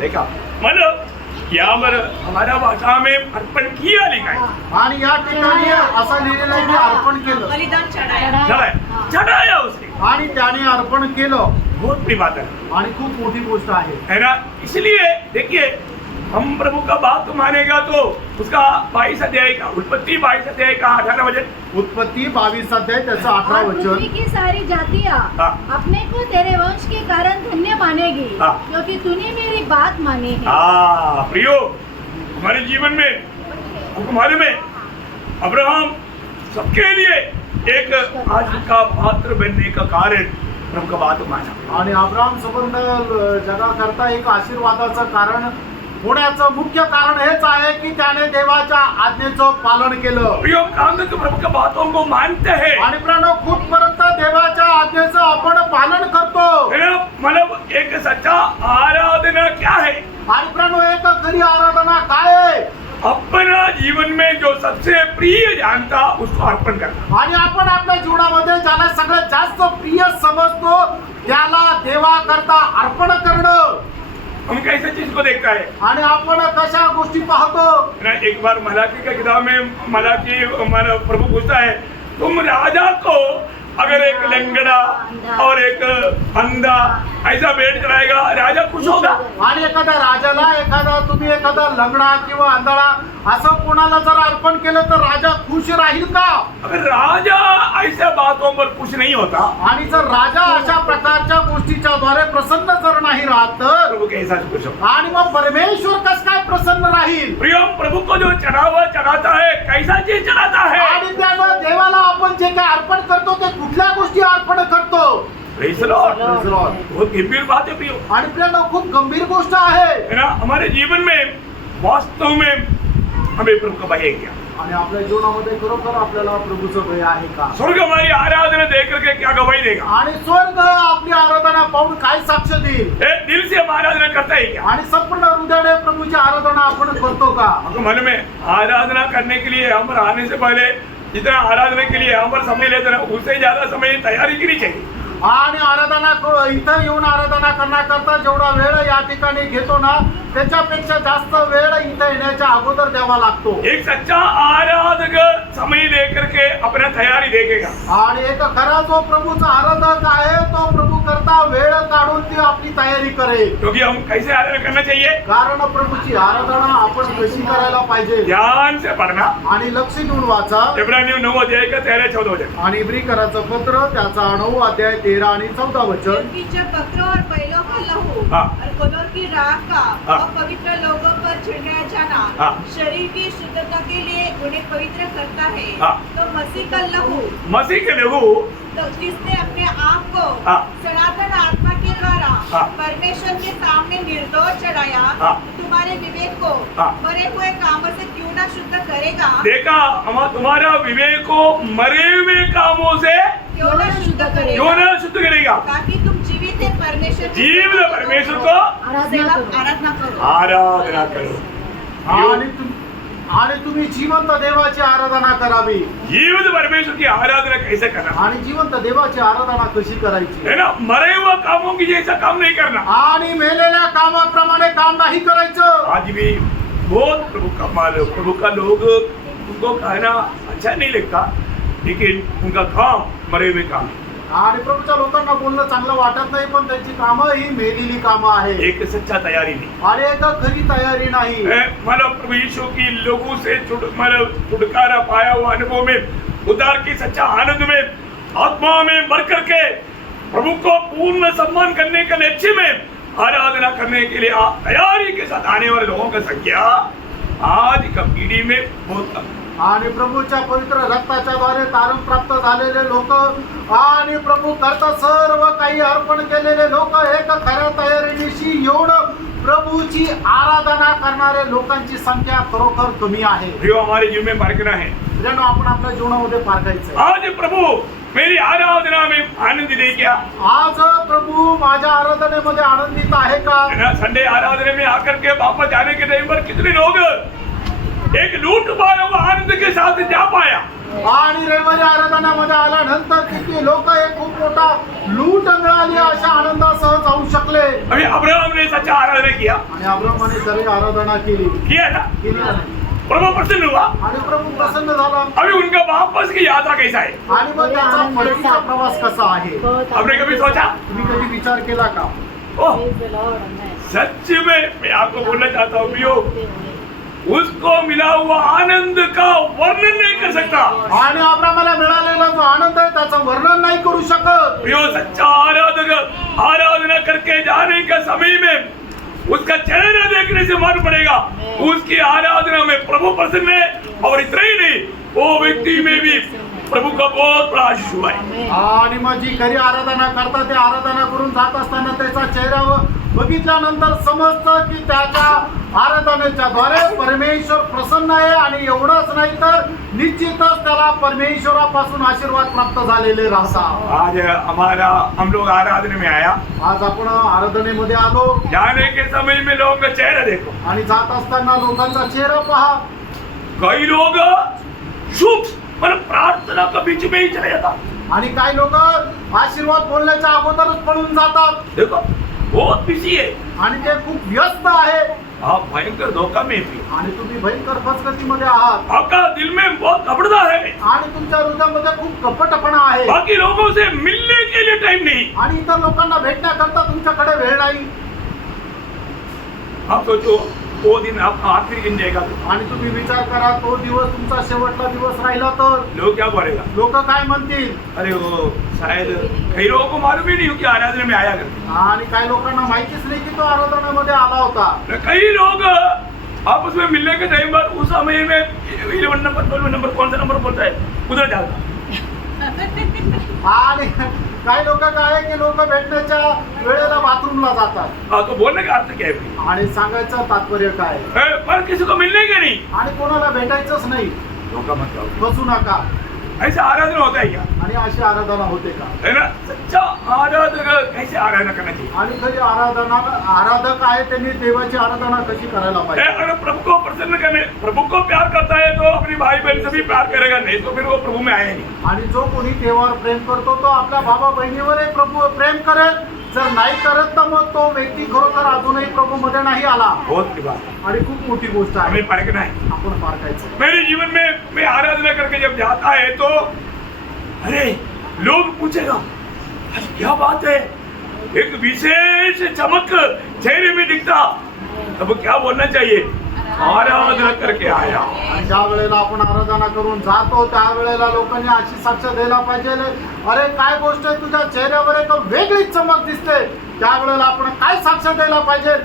देखा मतलब यहाँ पर हमारा भाषा में अर्पण किया लिखा है. आणि या ठिकाणी असं लिहिलेलं आहे की अर्पण केलं. बलिदान चढ़ाया. चढ़ाया हाँ. चढ़ाया उसने. आणि त्याने अर्पण केलं. बहुत बड़ी बात है. आणि खूप मोठी गोष्ट आहे. है ना. इसलिए देखिए हम प्रभु का बात मानेगा तो उसका 22 अध्याय का उत्पत्ति 22 अध्याय का 18 वचन उत्पत्ति 22 अध्याय त्याचं 18 और पृथ्वी वचन की सारी जातियाँ हाँ। अपने को तेरे वंश के कारण धन्य मानेगी हाँ। क्योंकि तूने मेरी बात मानी है। प्रियो हमारे जीवन में हमको मालूम है अब्राहम सबके लिए एक आज का पात्र बनने का कारण प्रभु का बात माना आणि अब्राहम संबंध जगाकरता एक आशीर्वादाचं कारण होण्याचं मुख्य कारण हेच आहे की त्याने देवाच्या आज्ञेचं पालन केलं प्रियो काम तो प्रभु का बातों को मानते हैं आणि प्राणो कुठपर्यंत देवाच्या आज्ञेचं आपण पालन करतो मतलब एक सच्चा आराधना क्या है आणि प्राणो एक खरी आराधना काय आहे अपना जीवन में जो सबसे प्रिय जानता उसको अर्पण करना आणि आपण आपल्या जीवनामध्ये ज्याला सगळ्यात जास्त प्रिय समजतो त्याला देवा करता अर्पण करणं हम कैसे चीज को देखता है आणि आपण कशा गोष्टी पाहतो ना एक बार मलाकी का किताब में मलाकी हमारा प्रभु पूछता है तुम राजा को अगर एक लंगड़ा और एक अंधा ऐसा भेंट चढ़ाएगा राजा खुश होगा आणि एखाद्या राजाला तुम्ही एखादा लंगडा किंवा आंधळा असं कोणाला जर अर्पण केलं तर राजा खुश राहील का अगर राजा ऐसा बातों पर खुश नहीं होता आणि जर राजा अशा प्रकारच्या गोष्टीच्या द्वारे प्रसन्न जर नाही राहत तर प्रभु कैसा खुश होगा आणि मग परमेश्वर कस काय प्रसन्न राहील प्रियो प्रभु को जो चढ़ावा चढ़ाता है कैसा चीज चढ़ाता है आणि त्यामुळे देवाला आपण जे काय अर्पण करतो ते कुठल्या गोष्टी अर्पण करतो Praise the Lord. Praise the Lord. बहुत गंभीर बात है प्रियो आणि प्रियांनो, खूप गंभीर गोष्ट आहे है ना हमारे जीवन में वास्तव में हमें प्रभु का भय क्या आणि आपल्या जीवनामध्ये खरोखर आपल्याला प्रभूचं भय आहे का स्वर्ग हमारी आराधना देख करके क्या गवाही देगा आणि स्वर्ग आपली आराधना पाहून काय साक्ष देईल ए, दिल से हम आराधना करता है क्या आणि संपूर्ण हृदयाने प्रभूची आराधना आपण करतो का आपको मालूम है आराधना करने के लिए हम पर आने से पहले जितना आराधना के लिए हम पर समय लेते ना उससे ज्यादा समय तैयारी करनी चाहिए आणि आराधना इथं येऊन आराधना करण्याकरता जेवढा वेळ या ठिकाणी घेतो ना त्याच्यापेक्षा जास्त वेळ इथं येण्याच्या अगोदर द्यावा लागतो एक सच्चा आराधक समय लेकर के अपना तैयारी देखेगा आणि एक खरा जो प्रभूचा आराधक आहे तो प्रभू करता वेळ काढून ती आपली तयारी करेल क्योंकि हम कैसे आराधना करना चाहिए कारण प्रभूची आराधना आपण कशी करायला पाहिजे ध्यान से पढ़ना आणि लक्ष देऊन वाचा इब्रानियों 9 अध्याय का 13-14 वचन आणि इब्रीकराचं पत्र त्याचा 9 अध्याय 13 आणि 14 वचन क्योंकि जब बकरों और बैलों का लहू हाँ। और कोलों की राख का हाँ। अपवित्र लोगों पर छिड़काया जाना हाँ। शरीर की शुद्धता के लिए उन्हें पवित्र करता है हाँ। तो मसीह का लहू मसीह के लहू तो जिसने अपने आप को हाँ। सनातन आत्मा के द्वारा हाँ। परमेश्वर के सामने निर्दोष चढ़ाया हाँ। तुम्हारे विवेक को हाँ। मरे हुए कामों से क्यों ना शुद्ध करेगा देखा हम तुम्हारा विवेक को मरे हुए कामों से क्यों ना शुद्ध करेगा क्यों न शुद्ध करेगा ताकि तुम जीवित है परमेश्वर की जीवित परमेश्वर को सेवा आराधना करो आराधना करो आणि तुम्ही जिवंत देवाची आराधना करावी जीवित परमेश्वर की आराधना कैसे करना आणि जिवंत देवाची आराधना कशी करायची है ना मरे हुए कामों की जैसा काम नहीं करना आणि मेलेल्या कामाप्रमाणे काम नाही करायचं आज भी बहुत प्रभु का माल प्रभु का लोग उनको कहना अच्छा नहीं लगता लेकिन उनका काम मरे हुए काम है। आणि प्रभूच्या लोकांना बोलणं चांगलं वाटत नाही पण त्यांची कामं ही मेलेली कामं आहे एक सच्चा तैयारी नहीं आणि एक खरी तयारी नाही मतलब प्रभु यीशु की लोगों से मतलब छुटकारा पाया हुआ अनुभव में उद्धार की सच्चा आनंद में आत्मा में भर करके प्रभु को पूर्ण सम्मान करने के लक्ष्य में आराधना करने के लिए तैयारी के साथ आने वाले लोगों की संख्या आज का पीढ़ी में बहुत कम है। आणि प्रभूच्या पवित्र रक्ताच्या द्वारे तारण प्राप्त झालेले लोक आणि प्रभू करता सर्व काही अर्पण केलेले लोक एक खऱ्या तयारीनिशी येऊन प्रभूची आराधना करणारे लोकांची संख्या खरोखर कमी आहे जो हमारे जीवन में पारखना है मित्रांनो, आपण आपल्या जीवनामध्ये पारखायचं आज प्रभु मेरी आराधना में आनंद दे क्या आज प्रभू माझ्या आराधनेमध्ये आनंदित आहे का संडे आराधना में आकर के वापस जाने के टाइम पर कितने लोग एक लूट पाया हुआ आनंद के साथ जा पाया आणि रविवारी आराधनामध्ये आल्यानंतर किती लोक एक खूप मोठा लूट मिळाली अशा आनंदासह जाऊ शकले अभी अब्राहम ने सच्चा आराधना किया आणि अब्राहमाने खरी आराधना केली ना केली नाही. प्रभु प्रसन्न हुआ आणि प्रभू प्रसन्न झाला अभी उनका वापस की यात्रा कैसा है आणि मग त्याचा परतीचा प्रवास कसा आहे बहुत आपने कभी सोचा तुम्ही कधी विचार केला का ओह Praise the Lord. Amen. सच में मैं आपको बोलना चाहता हूँ प्रियो, उसको मिला हुआ आनंद का वर्णन नहीं कर सकता। आणि अब्रामाला मिळालेला जो आनंद आहे त्याचं वर्णन नाही करू शकत। प्रियो, सच्चा आराधक आराधना करके जाने के समय में उसका चेहरा देखने से मालूम पड़ेगा उसकी आराधना में प्रभु प्रसन्न है। और इतना ही नहीं, वो व्यक्ति में भी प्रभु का बहुत बड़ा आशीष हुआ है। आणि मग जी खरी आराधना करतात ते आराधना करून जात असताना त्याचा चेहऱ्यावर बघितल्यानंतर समजतं की त्याच्या आराधनेच्या द्वारे परमेश्वर प्रसन्न आहे। आणि एवढंच नाही तर निश्चितच त्याला परमेश्वरापासून आशीर्वाद प्राप्त झालेले राहतात। आज हम लोग आराधना में आया, आज आपण आराधनेमध्ये आलो जाने के समय में लोगों का चेहरा देखो। आणि जात असताना लोकांचा चेहरा पहा। कई लोग शुभ पर प्रार्थना के बीच में ही चले जाता। आणि काही लोक आशीर्वाद बोलण्याच्या अगोदरच पळून जातात देखो बहुत बिजी है, आणि ते खूप व्यस्त आहे आप भयंकर धोखा में भी, आणि तुम्ही भयंकर फसगतीमध्ये आहात आपका दिल में बहुत कपड़दा है, आणि तुमच्या हृदयामध्ये खूप कपटपणा आहे बाकी लोगों से मिलने के लिए टाइम नहीं। आणि इतर लोकांना भेटण्याकरता तुमच्याकडे वेळ नाही। आप सोचो वो दिन आपका आखिरी दिन जाएगा तो आणि तुम्ही विचार करा तो दिवस तुमचा शेवटचा दिवस राहिला तर लोग क्या बोलेगा? लोक काय म्हणतील। अरे वो शायद कई लोगों को मालूम ही नहीं हो कि आराधना में आया करते। आणि काही लोकांना माहितीच नाही की तो आराधनेमध्ये आला होता। कई लोग आपस में मिलने के टाइम पर उस समय में 11 नंबर 12 नंबर कौन सा नंबर बोलता है उधर जाता। आणि काही लोक काय आहे की लोक भेटण्याच्या वेळेला बाथरूमला जातात। तो बोलने का अर्थ क्या है? आणि सांगायचं तात्पर्य काय पर किसी को मिलने के नहीं, आणि कोणाला भेटायचंच नाही। धोखा मत खाओ। फसू नका। ऐसा आराधना होता है क्या? आणि अशी आराधना होते का? है ना? सच्चा आराधक कैसे आराधना करना चाहिए? आणि खरी आराधक आहे त्यांनी देवाची आराधना कशी करायला पाहिजे। अगर प्रभु को प्रसन्न करने, प्रभु को प्यार करता है तो अपनी भाई बहन से भी प्यार करेगा, नहीं तो फिर वो प्रभु में आया नहीं। आणि जो कोणी देवावर प्रेम करतो तो आपल्या भावा बहिणीवरही प्रभू प्रेम करेल। जर नाही करत तर मग तो व्यक्ती खरोखर अजूनही प्रभू मध्ये नाही आला। बहुत बड़ी बात आणि खूप मोठी गोष्ट आहे। हमें परखना है। आपण पारखायचं। मेरे जीवन में मैं आराधना करके जब जाता है तो अरे लोग पूछेगा आज क्या बात है, एक विशेष चमक चेहरे में दिखता, तब क्या बोलना चाहिए? आराधना करके आया। आणि ज्या वेळेला आपण आराधना करून जातो त्यावेळेला लोकांनी अशी साक्ष द्यायला पाहिजे, अरे काय गोष्ट आहे तुझ्या चेहऱ्यावर एक वेगळीच चमक दिसते। त्यावेळेला आपण काय साक्ष द्यायला पाहिजे?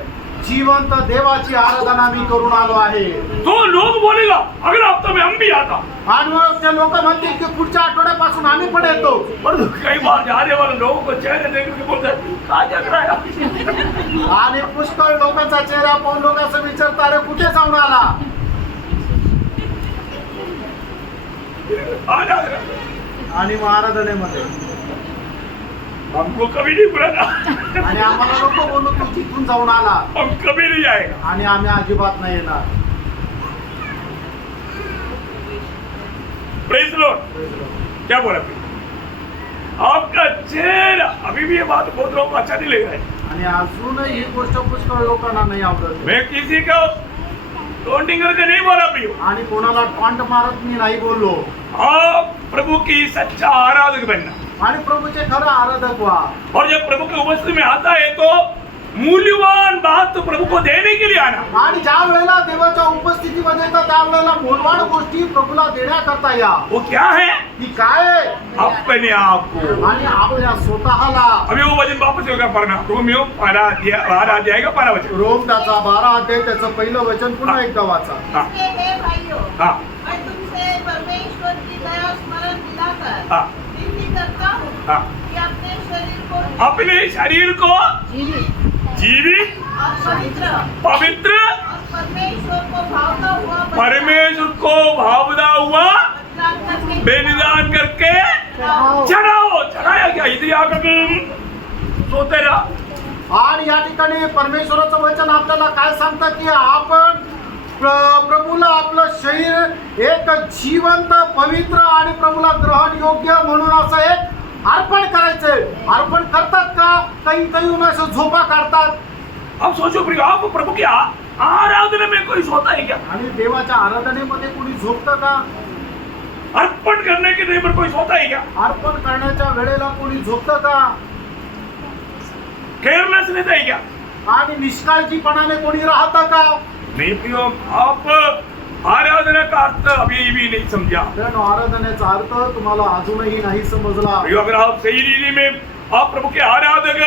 जिवंत देवाची आराधना मी करून आलो आहे। तो लोग बोलेगा अगले हफ्ते में हम भी आता। आणि मग ते लोक म्हणतील की पुढच्या आठवड्यापासून आम्ही पण येतो। पर कई बार जाने वाले लोगों को चेहरे देख के बोलते हैं काय जग रहा है? आणि पुष्कळ लोकांचा चेहरा पाहून लोक असं विचारतात अरे कुठे जाऊन आला? आराधना आणि मग आराधनेमध्ये हमको कभी नहीं बुलाना, आणि आम्हाला लोक बोलू तू तिथून जाऊन आला हम कभी नहीं आएगा। आणि आम्ही अजिबात नाही येणार। Praise Lord. क्या बोला फिर? आपका चेहरा, अभी भी ये बात बहुत लोगों को अच्छा नहीं लग रहा है। आणि अजूनही ही गोष्ट पुष्कळ लोकांना नाही आवडत। मैं किसी को टोंटिंग करके नहीं बोला प्रियो। आणि कोणाला टॉन्ट मारत मी नाही बोललो। आप प्रभु की सच्चा आराधक बनना, आणि प्रभूचे खरं आराधक व्हा। और जब प्रभु की उपस्थिति में आता है तो मूल्यवान बात तो प्रभु को देने के लिए आना। आणि ज्या वेळेला देवाच्या उपस्थितीमध्ये येतात त्यावेळेला मोलवाड गोष्टी प्रभूला देण्याकरता या। वो क्या है? ती काय आहे? अपने आप को। आणि आपल्या स्वतःला। अभी वो वचन वापस होगा पढ़ना, रोमियो 12 अध्याय का 12 वचन। रोम त्याचा 12 अध्याय त्याचं पहिलं वचन पुन्हा एकदा वाचा। हाँ इसलिए हे भाइयों, हाँ मैं तुमसे परमेश्वर की दया स्मरण दिलाकर हाँ विनती करता हूँ हाँ कि अपने शरीर को जीवित और पवित्र पवित्र और परमेश्वर को भावता हुआ परमेश्वर को भावना हुआ बलिदान करके चढ़ाओ। चढ़ाया क्या? इथे आकर तुम सोते रहा। आणि या ठिकाणी परमेश्वराचं वचन आपल्याला काय सांगतं की आपण प्रभूला आपलं शरीर एक जिवंत पवित्र आणि प्रभूला ग्रहण योग्य म्हणून असं एक अर्पण करायचंय। अर्पण करतात का? काही असं झोपा काढतात। अब सोचो प्रिय, आप प्रभु की आराधना में कोई सोता है क्या? आणि देवाच्या आराधनेमध्ये कोणी झोपतं का? अर्पण करने के टाइम पर कोई सोता है क्या? अर्पण करण्याच्या वेळेला कोणी झोपतं का? केयरलेस रहता है क्या? आणि निष्काळजीपणाने कोणी राहतं का? नहीं प्रियो, आप आराधना का अर्थ अभी भी नहीं समझा। कारण आराधनेचा अर्थ तुम्हाला अजूनही नाही समजला। प्रियो, अगर आप सही रीति में आप प्रभु के आराधक,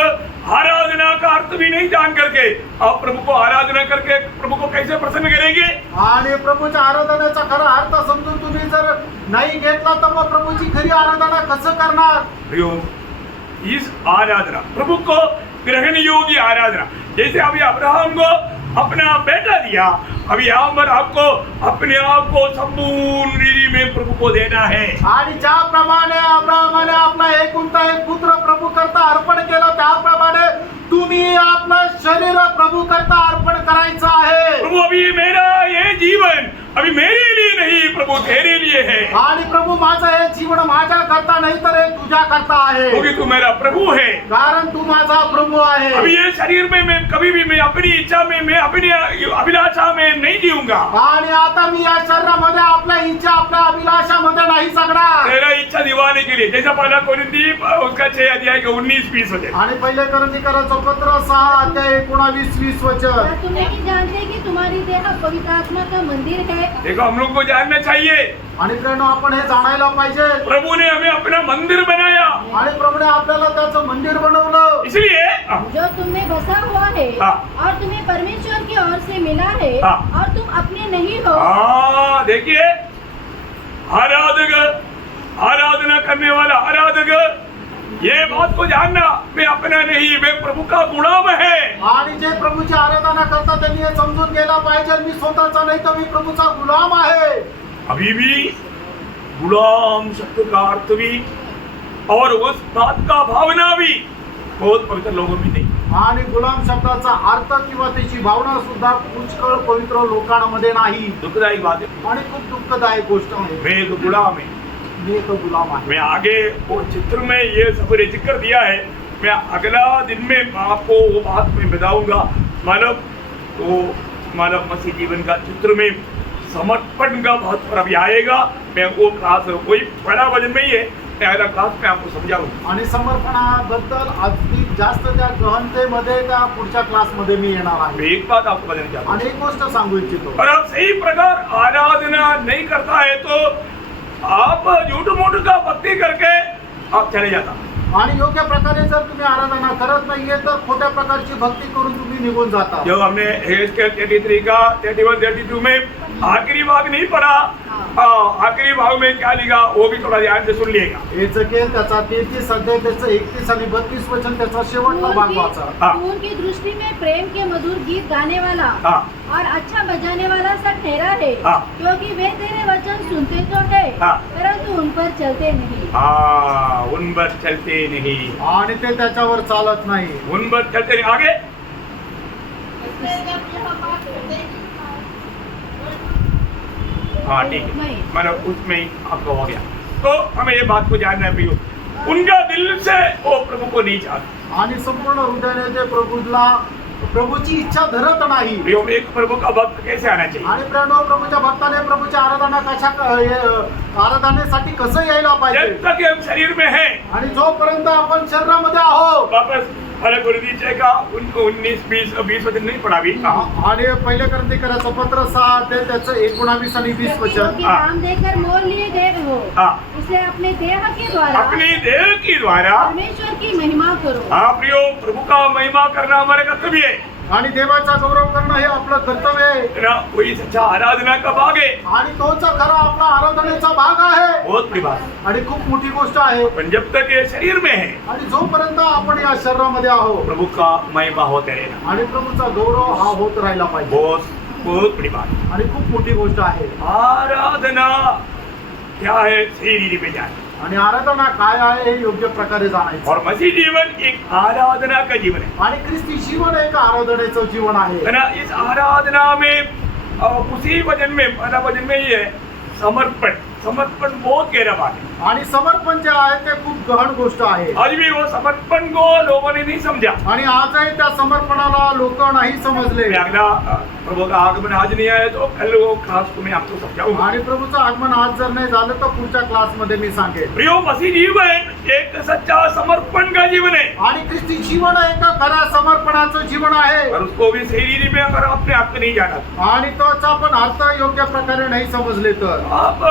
आराधना का अर्थ भी नहीं जान करके आप प्रभु को आराधना करके प्रभु को कैसे प्रसन्न करेंगे? आणि प्रभूच्या आराधनेचा खरा अर्थ समजून तुम्ही जर नाही घेतला तर मग प्रभूची खरी आराधना कसं करणार? प्रियो, इस आराधना प्रभु को ग्रहण योग्य आराधना, जैसे अभी अब्राहम को अपना बेटा दिया, अभी यहाँ पर आपको अपने आप को संपूर्ण रीति में प्रभु को देना है। आणि ज्याप्रमाणे अब्राहमाने आपला एकुलता एक पुत्र प्रभू करता अर्पण केला त्याप्रमाणे तुम्ही आपलं शरीर प्रभू करता अर्पण करायचं आहे। प्रभु, अभी मेरा ये जीवन अभी मेरे लिए नहीं प्रभु तेरे लिए है, आणि प्रभू माझं हे जीवन माझ्या करता नाही तर हे तुझ्या करता आहे, क्योंकि तू मेरा प्रभु है। कारण तू माझा प्रभू आहे। अभी ये शरीर में मैं कभी भी मैं अपनी इच्छा में, मैं अपनी अभिलाषा में नहीं जीऊंगा। आणि आता मी या शरीरामध्ये आपल्या इच्छा आपल्या अभिलाषामध्ये नाही जगणार। तेरा इच्छा दिवाने के लिए, जैसा पहला कोरिन्थी उसका 6 अध्याय का 19-20 वचन। आणि पहिले करंदीकरांचं पत्र 6 अध्याय 19-20 वचन। क्या तुम नहीं जानते कि तुम्हारी देह पवित्र आत्मा का मंदिर है? देखो, हम लोग को जानना चाहिए, आणि प्रेरणा आपण हे जाणायला पाहिजे। प्रभु ने हमें अपना मंदिर बनाया, आणि प्रभूने आपल्याला त्याचं मंदिर बनवलं, इसलिए जो तुम में बसा हुआ है हाँ। और तुम्हें परमेश्वर की ओर से मिला है हाँ। और तुम अपने नहीं हो। हाँ, देखिए, आराधक, आराधना करने वाला आराधक, ये बात को जानना, मैं अपना नहीं, मैं प्रभु का गुलाम है। आणि जे प्रभूची आराधना करतात त्यांनी हे समजून गेला पाहिजे मी स्वतःचा नाही तर मी प्रभूचा गुलाम आहे। अभी भी गुलाम शब्द का अर्थ भी और उस बात का भावना भी बहुत पवित्र लोगों में नहीं। आणि गुलाम शब्दाचा अर्थ किंवा त्याची भावना सुद्धा पुष्कळ पवित्र लोकांमध्ये नाही। दुखदायी बात है, आणि खूप दुःखदायक गोष्ट आहे। मैं तो गुलाम है। मी एक गुलाम आहे। मैं आगे वो चित्र में ये सब जिक्र दिया है, मैं अगला दिन में आपको वो बात में बताऊंगा। मानव मसीह जीवन का चित्र में समर्पण का बहुत अभी आएगा। मैं वो क्लास कोई बड़ा वजन में ही है, मैं अगला क्लास में आपको समझाऊंगा। आणि समर्पणाबद्दल अगदी जास्त त्या गहनतेमध्ये त्या पुढच्या क्लासमध्ये मी येणार आहे। मैं एक बात आपको बताना चाहता हूँ, आणि एक गोष्ट सांगू इच्छितो। और आप सही प्रकार आराधना नहीं करता है तो आप झूठ मूठ का भक्ति करके आप चले जाता। आणि योग्य प्रकारे जर तुम्ही आराधना करत नाहीये तर खोट्या प्रकारची भक्ती करून तुम्ही निघून जाता। जो हमने हेजकेल 33 का 31-32 में आखिरी भाग नहीं पढ़ा, आखिरी भाग में क्या लिखा वो भी थोड़ा ध्यान से सुन लिएगा। एजकेल त्याचा 33 अध्याय त्याचं 31 आणि 32 वचन त्याचा शेवटचा भाग वाचा। हाँ। तू उनकी दृष्टि में प्रेम के मधुर गीत गाने वाला हाँ। और अच्छा बजाने वाला सा ठहरा है, हाँ। क्योंकि वे तेरे वचन सुनते तो है हाँ। परंतु उन पर चलते नहीं। उन पर चलते नहीं, आणि ते त्याच्यावर चालत नाही। उन पर चलते नहीं। आगे इसलिए जब यह बात हृदय की हाँ ठीक है, नहीं। मतलब उसमें ही आपको हो गया। तो हमें ये बात को जानना है प्रियो, उनका दिल से वो प्रभु को नहीं चाहते। आणि संपूर्ण हृदयाने ते प्रभूची इच्छा धरत नाही। प्रियो, एक प्रभु का भक्त कैसे आना चाहिए? आणि प्रेरणा प्रभूच्या भक्ताने प्रभूच्या आराधनेसाठी कसं यायला पाहिजे? जब तक हम शरीर में हैं, आणि जोपर्यंत आपण शरीरामध्ये आहोत। वापस पहले कोरिन्थी का 19-20 वचन नहीं पढ़ा अभी। आणि पहिले करंदीकरांचं पत्र 6 अध्याय त्याचं 19 आणि 20 वचन। क्योंकि हाँ। नाम देकर मोल लिए गए हो, हाँ। इसलिए अपने देह के द्वारा अपनी देह की द्वारा परमेश्वर की महिमा करो। हाँ प्रियो, प्रभु का महिमा करना हमारे कर्तव्य है आणि देवाचा गौरव करणं हे आपलं कर्तव्य आहे। ना, वही सच्चा आराधना का भाग है। आणि तोच खरा आपला आराधनेचा भाग आहे। बहुत बड़ी बात। आणि खूप मोठी गोष्ट आहे। पण जब तक ये शरीर में है, आणि जोपर्यंत आपण या शरीरामध्ये आहोत प्रभु का महिमा होते रहेगा। आणि प्रभूचा गौरव हा होत राहिला पाहिजे। बहुत बहुत बड़ी बात। आणि खूप मोठी गोष्ट आहे। आराधना क्या है, सही रीति पे जाए। आणि आराधना काय आहे हे योग्य प्रकारे जाणायचं। और मसीह जीवन एक आराधना का जीवन है। आणि ख्रिस्ती जीवन एक आराधनेचं जीवन आहे। है ना, इस आराधना में उसी वचन में पहला वचन में ही है समर्पण। समर्पण बहुत गहरा बात है। आणि समर्पण जे आहे ते खूप गहन गोष्ट आहे आज भी वो समर्पण को लोगों ने नहीं समझा। आणि आजही त्या समर्पणाला लोक नाही समजले मैं अगला प्रभु का आगमन आज नहीं आया तो कल वो खास तुम्हें आपको समझाऊंगा। आणि प्रभूचं आगमन आज जर नाही झालं तर पुढच्या क्लासमध्ये मी सांगेन प्रियो मसीह जीवन एक सच्चा समर्पण का जीवन है आणि ख्रिस्ती जीवन एक खऱ्या समर्पणाचं जीवन आहे और उसको भी सही रीति में अगर अपने आप को नहीं जाना आणि त्याचा आपण अर्थ योग्य प्रकारे नाही समजले तर आप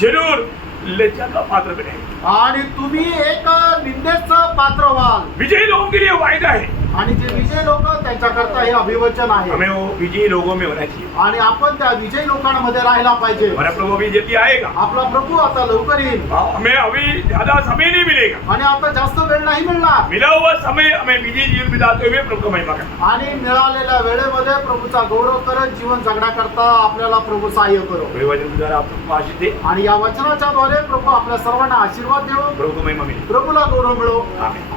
जरूर लज्जा का पात्र बने। आणि तुम्ही एक निंदेचं पात्र व्हाल विजयी लोगों के लिए वायदा है, आणि जे विजय लोक त्यांच्याकरता हे अभिवचन आहे हमें वो विजयी लोगों में होना चाहिए। आणि आपण त्या विजयी लोकांमध्ये राहायला पाहिजे हमारा प्रभु अभी जल्दी आएगा, आपला प्रभू आता लवकर येईल हमें अभी ज्यादा समय नहीं मिलेगा। आणि आता जास्त वेळ नाही मिळणार मिला हुआ समय हमें विजयी जीवन बिताते हुए प्रभु का महिमा करना। आणि मिळालेल्या वेळेमध्ये प्रभूचा गौरव करत जीवन जगण्याकरता आपल्याला प्रभू सहाय्य करो कोई वचन द्वारा आप सबको आशीष दे, आणि या वचनाच्या द्वारे प्रभू आपल्या सर्वांना आशीर्वाद देऊ प्रभु को महिमा मिले। प्रभूला गौरव मिळो आमीन।